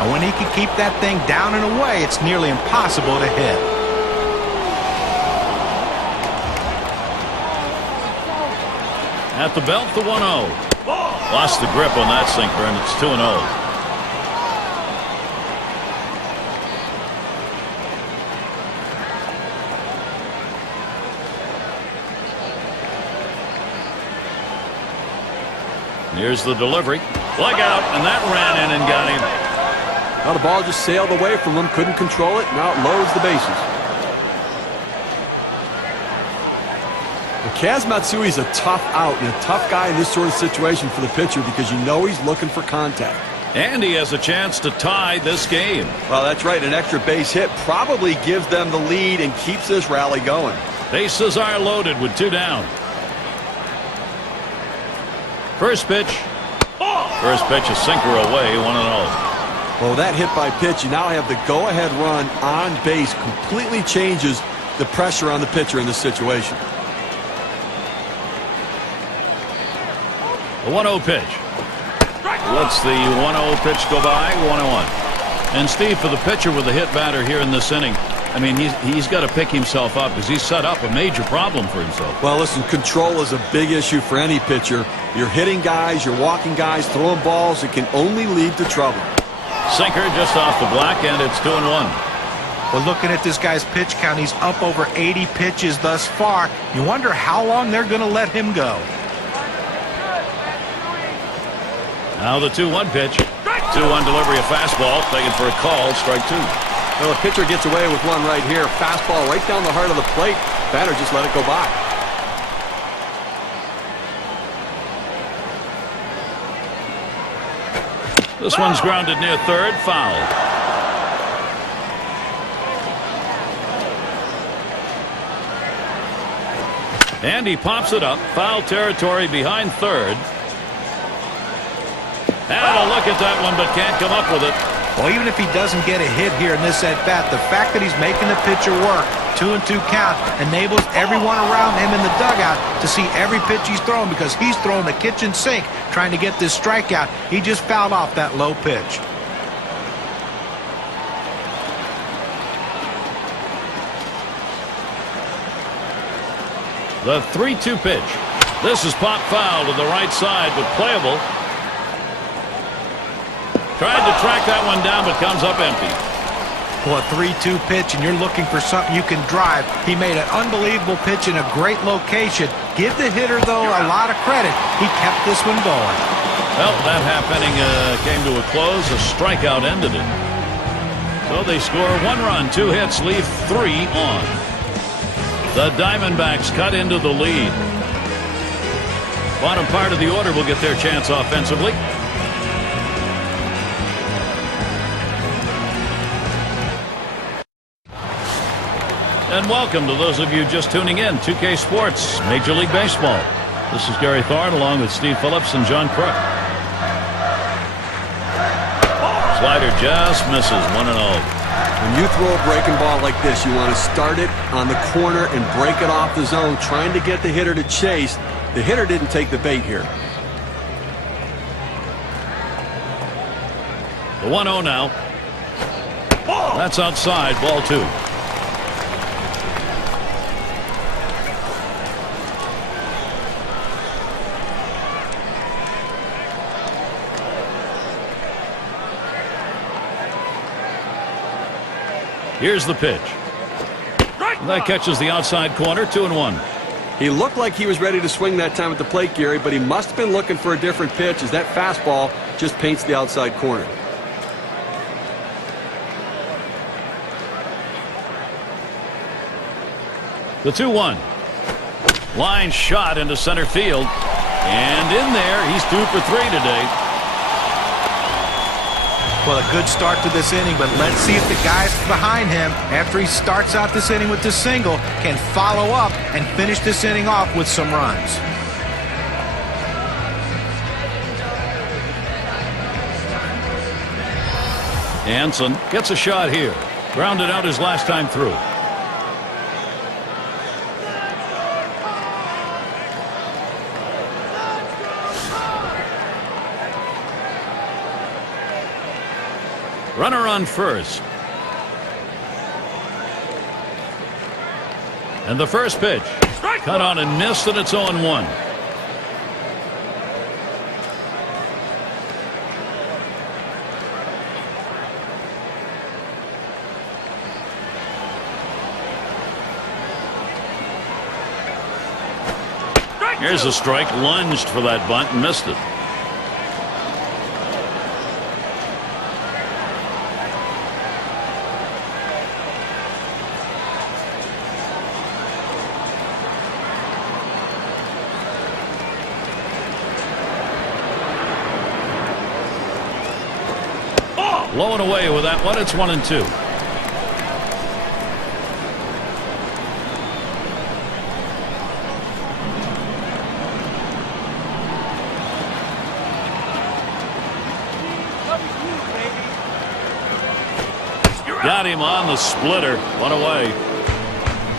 And when he can keep that thing down and away, it's nearly impossible to hit. At the belt, the 1-0. Lost the grip on that sinker, and it's 2-0. Here's the delivery. Look out, and that ran in and got him. Well, the ball just sailed away from him, couldn't control it. Now it loads the bases. Kaz Matsui's a tough out and a tough guy in this sort of situation for the pitcher because you know he's looking for contact. And he has a chance to tie this game. Well, that's right. An extra base hit probably gives them the lead and keeps this rally going. Bases are loaded with 2 down. First pitch. First pitch, a sinker away, 1-0. Well, that hit by pitch, you now have the go-ahead run on base. Completely changes the pressure on the pitcher in this situation. The 1-0 pitch. Lets the 1-0 pitch go by, 1-1. And Steve, for the pitcher with a hit batter here in this inning, I mean, he's got to pick himself up because he's set up a major problem for himself. Well, listen, control is a big issue for any pitcher. You're hitting guys, you're walking guys, throwing balls. It can only lead to trouble. Sinker just off the black, and it's 2-1. Well, looking at this guy's pitch count, he's up over 80 pitches thus far. You wonder how long they're going to let him go. Now the 2-1 pitch. 2-1 delivery, a fastball, taken for a call, strike 2. Well, the pitcher gets away with one right here. Fastball right down the heart of the plate. Batter just let it go by. This one's grounded near third, foul. And he pops it up, foul territory behind third. And a look at that one, but can't come up with it. Well, even if he doesn't get a hit here in this at-bat, the fact that he's making the pitcher work, 2-2 count, enables everyone around him in the dugout to see every pitch he's throwing because he's throwing the kitchen sink trying to get this strikeout. He just fouled off that low pitch. The 3-2 pitch. This is pop foul to the right side, but playable. Tried to track that one down, but comes up empty. Well, a 3-2 pitch, and you're looking for something you can drive. He made an unbelievable pitch in a great location. Give the hitter, though, a lot of credit. He kept this one going. Well, that half inning came to a close. A strikeout ended it. So they score 1 run, 2 hits, leave 3 on. The Diamondbacks cut into the lead. Bottom part of the order will get their chance offensively. And welcome to those of you just tuning in. 2K Sports, Major League Baseball. This is Gary Thorne along with Steve Phillips and John Crook. Slider just misses, 1-0. When you throw a breaking ball like this, you want to start it on the corner and break it off the zone, trying to get the hitter to chase. The hitter didn't take the bait here. The 1-0 now. That's outside, ball 2. Here's the pitch. That catches the outside corner, 2-1. He looked like he was ready to swing that time at the plate, Gary, but he must have been looking for a different pitch as that fastball just paints the outside corner. The 2-1. Line shot into center field. And in there, he's 2 for 3 today. Well, a good start to this inning, but let's see if the guys behind him, after he starts out this inning with this single, can follow up and finish this inning off with some runs. Hanson gets a shot here. Grounded out his last time through. Runner on first. And the first pitch. Cut on and missed, and it's 0-1. Here's a strike. Lunged for that bunt and missed it. Low and away with that one. It's 1-2. Got him on the splitter. One away.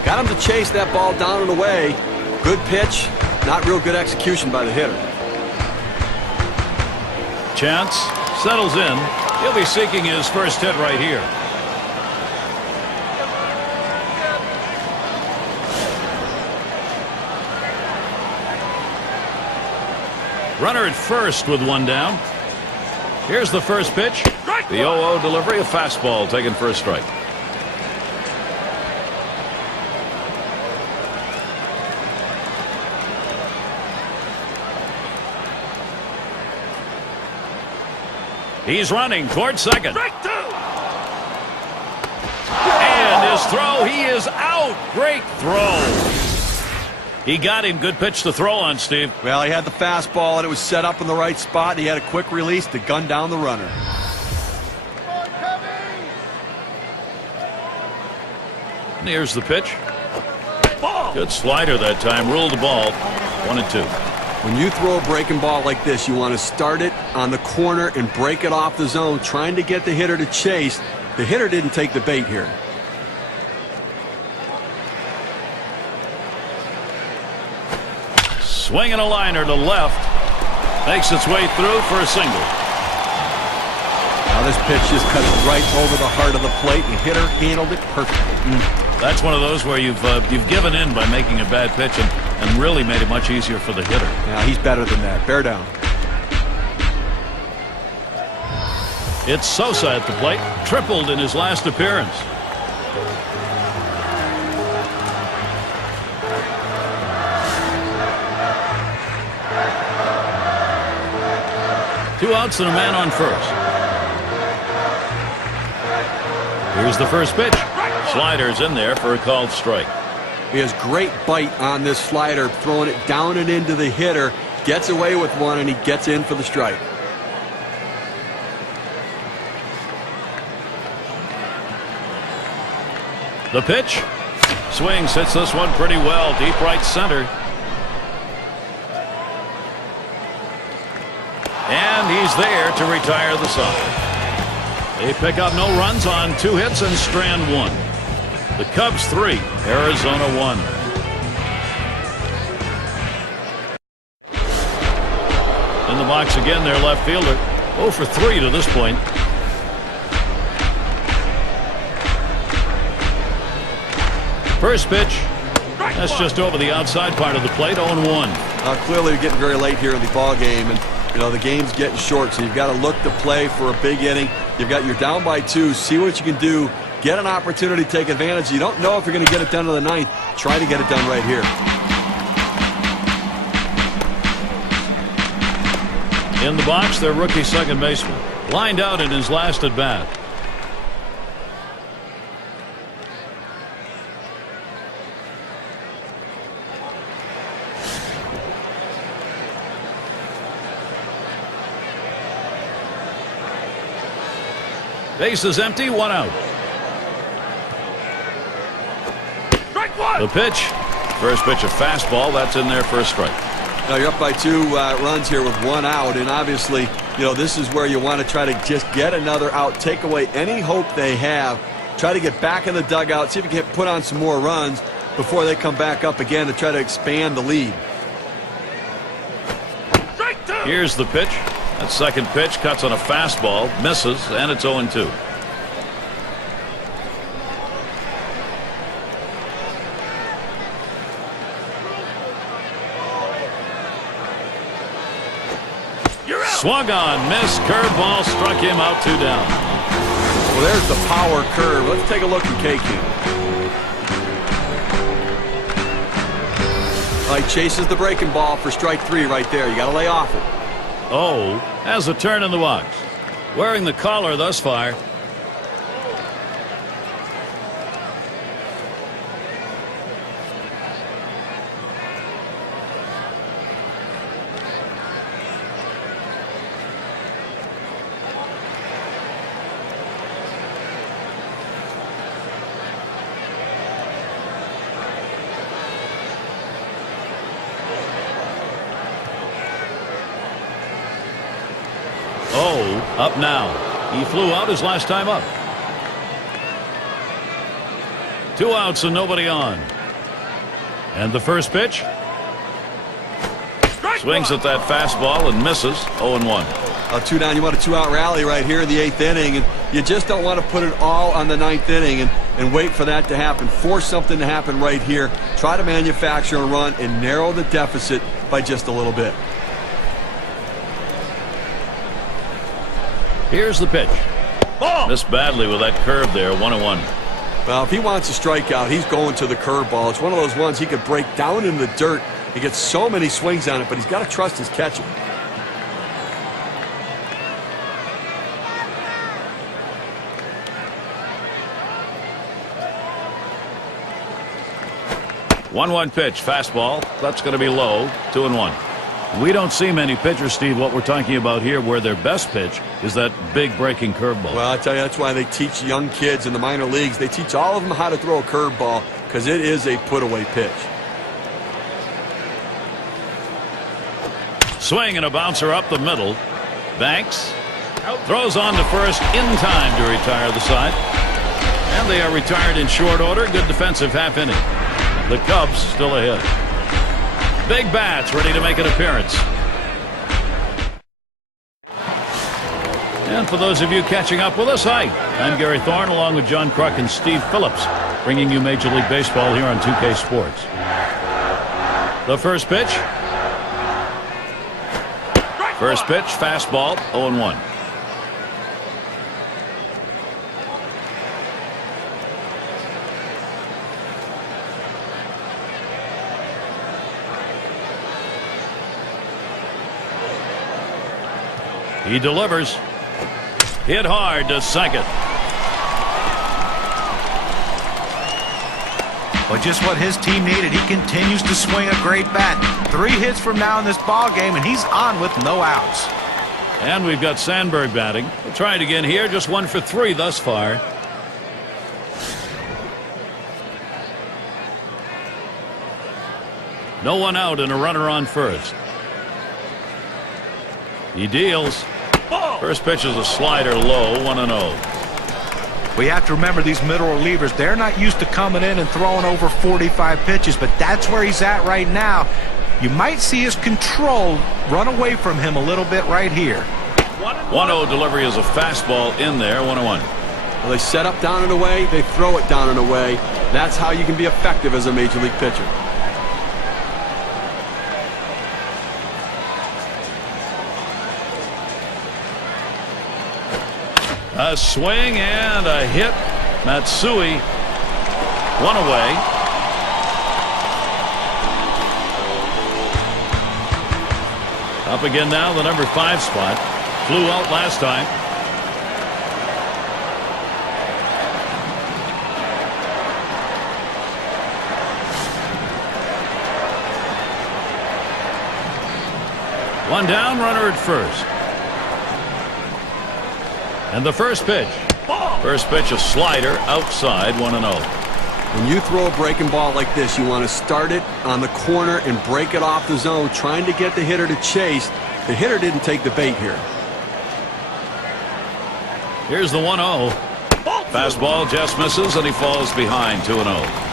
Got him to chase that ball down and away. Good pitch. Not real good execution by the hitter. Chance settles in. He'll be seeking his first hit right here. Runner at first with one down. Here's the first pitch. The 0-0 delivery, a fastball taken for a strike. He's running toward second. And his throw, he is out. Great throw. He got him. Good pitch to throw on, Steve. Well, he had the fastball, and it was set up in the right spot. He had a quick release to gun down the runner. And here's the pitch. Good slider that time. Ruled the ball. 1-2. When you throw a breaking ball like this, you want to start it on the corner and break it off the zone, trying to get the hitter to chase. The hitter didn't take the bait here. Swinging a liner to left. Makes its way through for a single. Now this pitch just cuts right over the heart of the plate. The hitter handled it perfectly. That's one of those where you've given in by making a bad pitch and really made it much easier for the hitter. Yeah, he's better than that. Bear down. It's Sosa at the plate. Tripled in his last appearance. Two outs and a man on first. Here's the first pitch. Slider's in there for a called strike. He has great bite on this slider, throwing it down and into the hitter. Gets away with one, and he gets in for the strike. The pitch. Swings, hits this one pretty well. Deep right center. And he's there to retire the side. They pick up no runs on 2 hits and strand 1. The Cubs 3, Arizona 1. In the box again, their left fielder. 0 for 3 to this point. First pitch. That's just over the outside part of the plate. 0-1. Clearly, you're getting very late here in the ball game, and the game's getting short, so you've got to look to play for a big inning. You've got your down by 2. See what you can do. Get an opportunity to take advantage. You don't know if you're going to get it done to the 9th. Try to get it done right here. In the box, their rookie second baseman. Lined out in his last at bat. Base is empty, 1 out. The pitch. First pitch, a fastball. That's in there for a strike. Now you're up by 2 runs here with 1 out, and obviously, this is where you want to try to just get another out, take away any hope they have, try to get back in the dugout, see if you can put on some more runs before they come back up again to try to expand the lead. Here's the pitch. That second pitch cuts on a fastball, misses, and it's 0-2. Swung on, missed, curveball, struck him out, 2 down. Well, there's the power curve. Let's take a look at KQ. He chases the breaking ball for strike 3 right there. You got to lay off it. Oh, has a turn in the box. Wearing the collar thus far. Oh, up now. He flew out his last time up. 2 outs and nobody on. And the first pitch. Swings at that fastball and misses. 0-1. 2 down. You want a 2-out rally right here in the 8th inning, and you just don't want to put it all on the 9th inning and wait for that to happen. Force something to happen right here. Try to manufacture a run and narrow the deficit by just a little bit. Here's the pitch. Missed badly with that curve there. 1-1. Well, if he wants a strikeout, he's going to the curveball. It's one of those ones he could break down in the dirt. He gets so many swings on it, but he's got to trust his catcher. One pitch, fastball. That's going to be low. 2-1. We don't see many pitchers, Steve, what we're talking about here, where their best pitch is that big breaking curveball. Well, I tell you, that's why they teach young kids in the minor leagues. They teach all of them how to throw a curveball because it is a put-away pitch. Swing and a bouncer up the middle. Banks throws on to first in time to retire the side. And they are retired in short order. Good defensive half inning. The Cubs still ahead. Big bats ready to make an appearance. And for those of you catching up with us, hi, I'm Gary Thorne along with John Kruk and Steve Phillips, bringing you Major League Baseball here on 2K Sports. The first pitch. First pitch, fastball, 0-1. He delivers. Hit hard to second. But just what his team needed. He continues to swing a great bat. 3 hits from now in this ball game, and he's on with no outs. And we've got Sandberg batting. We'll try it again here. Just 1 for 3 thus far. No one out and a runner on first. He deals. First pitch is a slider low, 1-0. We have to remember these middle relievers, they're not used to coming in and throwing over 45 pitches, but that's where he's at right now. You might see his control run away from him a little bit right here. 1-0 delivery is a fastball in there, 1-1. Well, they set up down and away, they throw it down and away. That's how you can be effective as a major league pitcher. A swing and a hit. Matsui, 1 away. Up again now, the number 5 spot. Flew out last time. One down, runner at first. And the first pitch. First pitch, a slider outside, 1-0. When you throw a breaking ball like this, you want to start it on the corner and break it off the zone, trying to get the hitter to chase. The hitter didn't take the bait here. Here's the 1-0. Fastball just misses, and he falls behind, 2-0.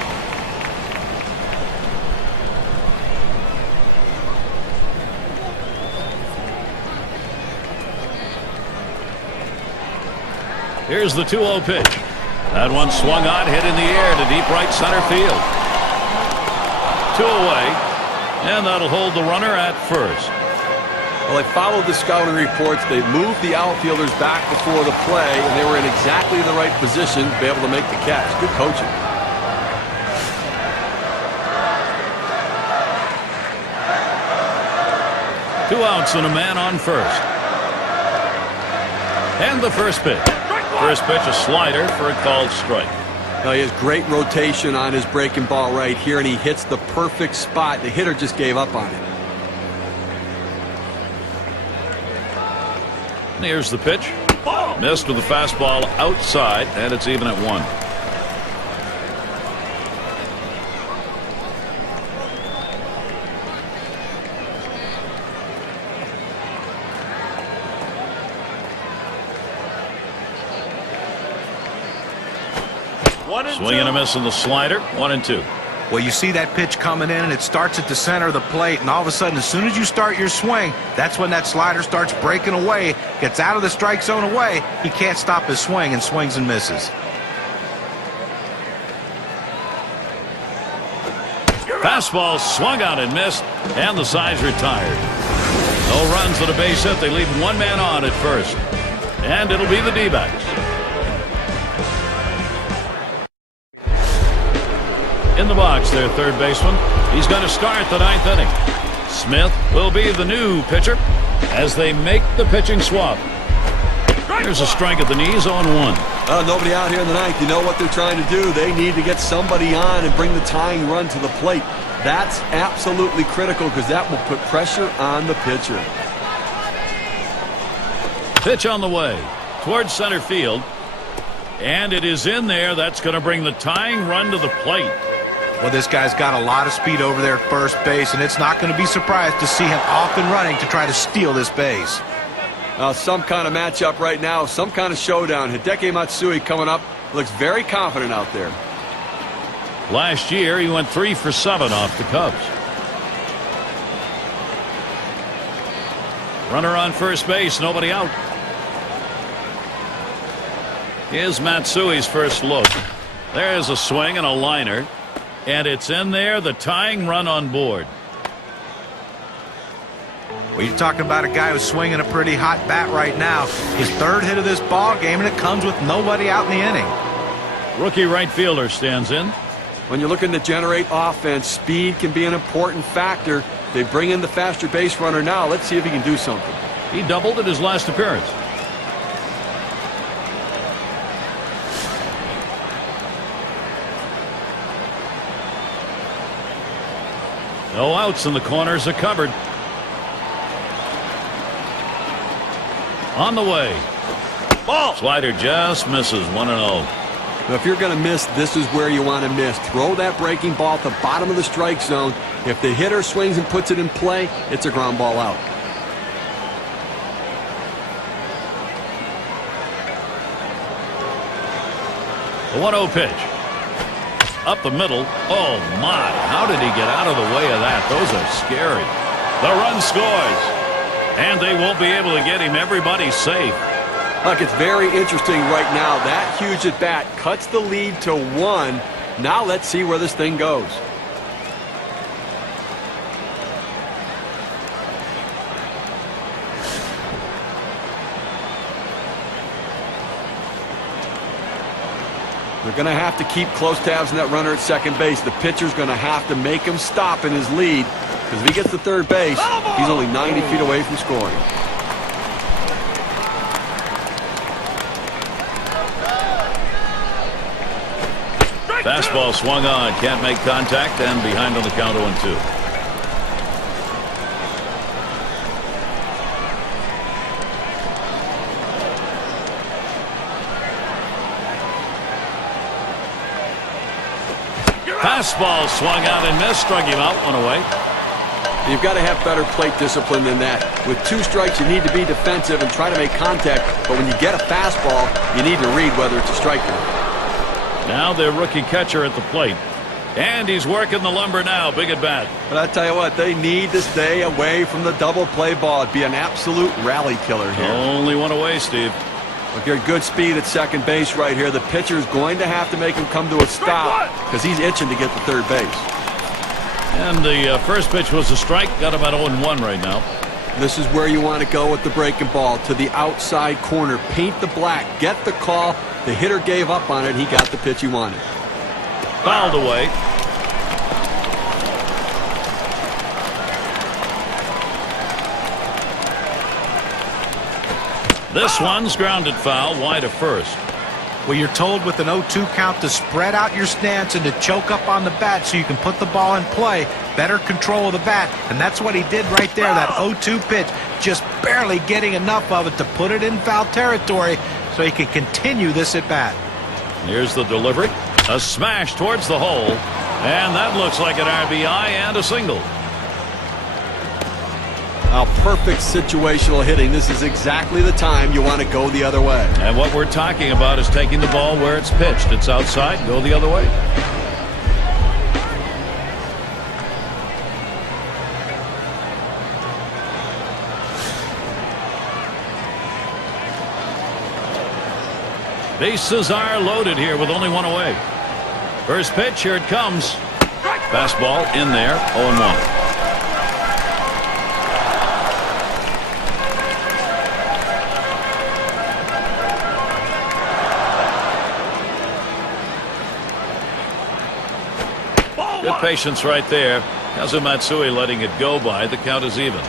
Here's the 2-0 pitch. That one swung on, hit in the air to deep right center field. 2 away, and that'll hold the runner at first. Well, they followed the scouting reports. They moved the outfielders back before the play, and they were in exactly the right position to be able to make the catch. Good coaching. Two outs and a man on first. And the first pitch. First pitch, a slider for a called strike. Now, he has great rotation on his breaking ball right here, and he hits the perfect spot. The hitter just gave up on it. And here's the pitch. Missed with the fastball outside, and it's even at 1. Swing and a miss on the slider. 1-2. Well, you see that pitch coming in, and it starts at the center of the plate, and all of a sudden, as soon as you start your swing, that's when that slider starts breaking away, gets out of the strike zone away. He can't stop his swing and swings and misses. Fastball swung out and missed, and the side's retired. No runs with a base hit. They leave one man on at first, and it'll be the D-backs. In the box, their third baseman. He's going to start the 9th inning. Smith will be the new pitcher as they make the pitching swap. There's a strike at the knees on 1. Nobody out here in the 9th. You know what they're trying to do. They need to get somebody on and bring the tying run to the plate. That's absolutely critical because that will put pressure on the pitcher. Pitch on the way towards center field. And it is in there. That's going to bring the tying run to the plate. Well, this guy's got a lot of speed over there at first base, and it's not going to be surprised to see him off and running to try to steal this base. Some kind of matchup right now, some kind of showdown. Hideki Matsui coming up. Looks very confident out there. Last year, he went 3 for 7 off the Cubs. Runner on first base, nobody out. Here's Matsui's first look. There's a swing and a liner. And it's in there, the tying run on board. Well, you're talking about a guy who's swinging a pretty hot bat right now. His 3rd hit of this ball game, and it comes with nobody out in the inning. Rookie right fielder stands in. When you're looking to generate offense, speed can be an important factor. They bring in the faster base runner now. Let's see if he can do something. He doubled at his last appearance. No outs, and the corners are covered. On the way. Ball. Slider just misses. 1-0. Now, if you're going to miss, this is where you want to miss. Throw that breaking ball at the bottom of the strike zone. If the hitter swings and puts it in play, it's a ground ball out. The 1-0 pitch. Up the middle. Oh, my. How did he get out of the way of that? Those are scary. The run scores. And they won't be able to get him. Everybody's safe. Look, it's very interesting right now. That huge at bat cuts the lead to 1. Now let's see where this thing goes. They're going to have to keep close tabs on that runner at second base. The pitcher's going to have to make him stop in his lead, because if he gets to third base, he's only 90 feet away from scoring. Fastball swung on, can't make contact, and behind on the count 0-2. Fastball swung out and missed, struck him out, 1 away. You've got to have better plate discipline than that. With 2 strikes, you need to be defensive and try to make contact, but when you get a fastball, you need to read whether it's a strike or not. Now their rookie catcher at the plate. And he's working the lumber now. Big at bat. But I tell you what, they need to stay away from the double play ball. It'd be an absolute rally killer here. Only 1 away, Steve. Look, you're good speed at second base right here. The pitcher's going to have to make him come to a stop because he's itching to get to third base. And the first pitch was a strike. Got about 0-1 right now. This is where you want to go with the breaking ball, to the outside corner. Paint the black. Get the call. The hitter gave up on it. He got the pitch he wanted. Fouled away. This one's grounded foul wide of first. Well, you're told with an 0-2 count to spread out your stance and to choke up on the bat so you can put the ball in play. Better control of the bat, and that's what he did right there. That 0-2 pitch, just barely getting enough of it to put it in foul territory so he can continue this at bat. Here's the delivery. A smash towards the hole, and that looks like an RBI and a single. A perfect situational hitting. This is exactly the time you want to go the other way. And what we're talking about is taking the ball where it's pitched. It's outside, go the other way. Bases are loaded here with only one away. First pitch, here it comes. Fastball in there, 0-1. Good patience right there. Kazumatsui letting it go by. The count is even.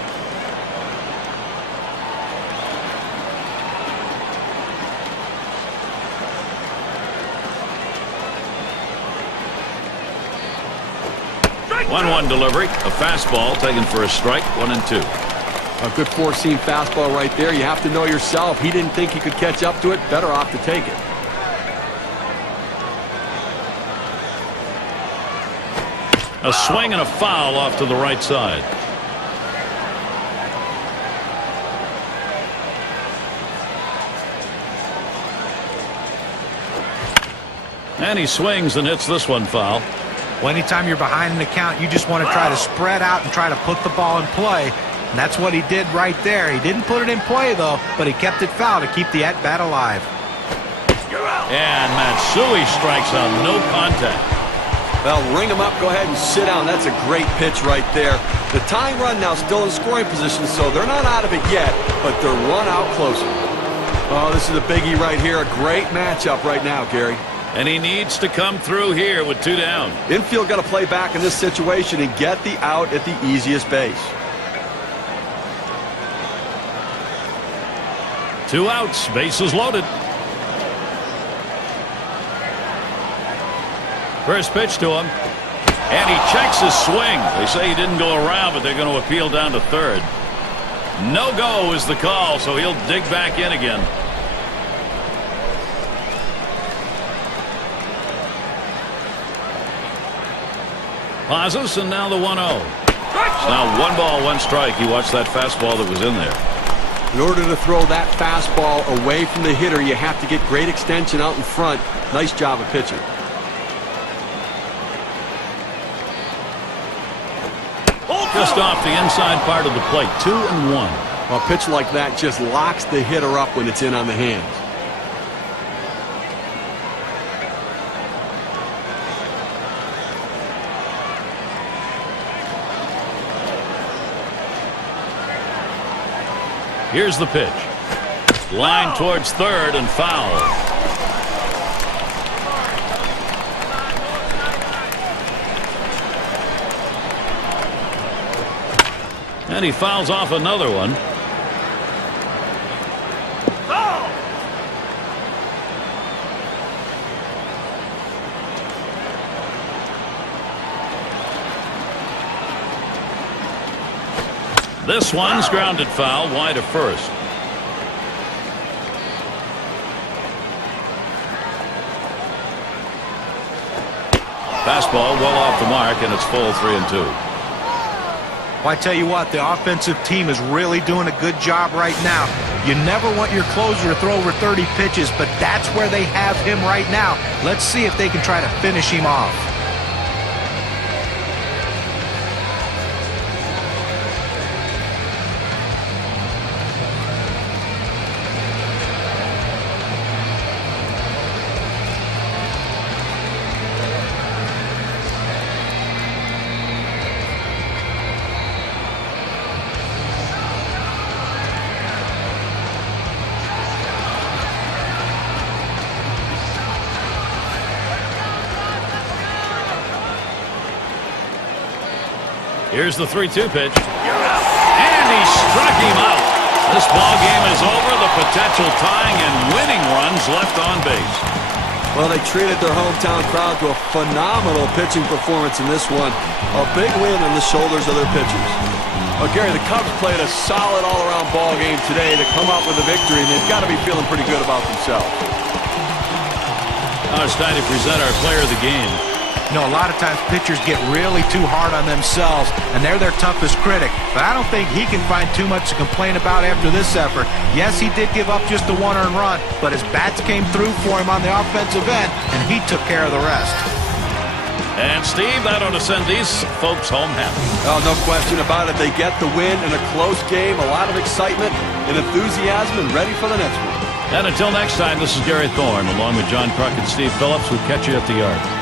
One delivery. A fastball taken for a strike. 1-2. A good four-seam fastball right there. You have to know yourself. He didn't think he could catch up to it. Better off to take it. A swing and a foul off to the right side. And he swings and hits this one foul. Well, anytime you're behind in the count, you just want to try to spread out and try to put the ball in play. And that's what he did right there. He didn't put it in play, though, but he kept it foul to keep the at-bat alive. And Matsui strikes out. No contact. Well, ring him up. Go ahead and sit down. That's a great pitch right there. The tying run now still in scoring position, so they're not out of it yet, but they're one out closer. Oh, this is a biggie right here. A great matchup right now, Gary. And he needs to come through here with 2 down. Infield got to play back in this situation and get the out at the easiest base. 2 outs. Bases loaded. First pitch to him. And he checks his swing. They say he didn't go around, but they're going to appeal down to third. No go is the call, so he'll dig back in again. Pauses, and now the 1-0. It's now 1 ball, 1 strike. You watch that fastball that was in there. In order to throw that fastball away from the hitter, you have to get great extension out in front. Nice job of pitching. Just off the inside part of the plate. 2-1. Well, a pitch like that just locks the hitter up when it's in on the hands. Here's the pitch. Line towards third and foul. And he fouls off another one. This one's grounded foul wide of first. Fastball well off the mark, and it's full 3-2. Well, I tell you what, the offensive team is really doing a good job right now. You never want your closer to throw over 30 pitches, but that's where they have him right now. Let's see if they can try to finish him off. Here's the 3-2 pitch. And he struck him out. This ball game is over. The potential tying and winning runs left on base. Well, they treated their hometown crowd to a phenomenal pitching performance in this one. A big win on the shoulders of their pitchers. Well, Gary, the Cubs played a solid all-around ball game today to come out with a victory, and they've got to be feeling pretty good about themselves. Now it's time to present our player of the game. You know, a lot of times pitchers get really too hard on themselves, and they're their toughest critic. But I don't think he can find too much to complain about after this effort. Yes, he did give up just the 1 earned run, but his bats came through for him on the offensive end, and he took care of the rest. And, Steve, that ought to send these folks home happy. Oh, no question about it. They get the win in a close game, a lot of excitement and enthusiasm, and ready for the next one. And until next time, this is Gary Thorne, along with John Kruk and Steve Phillips. We'll catch you at the yard.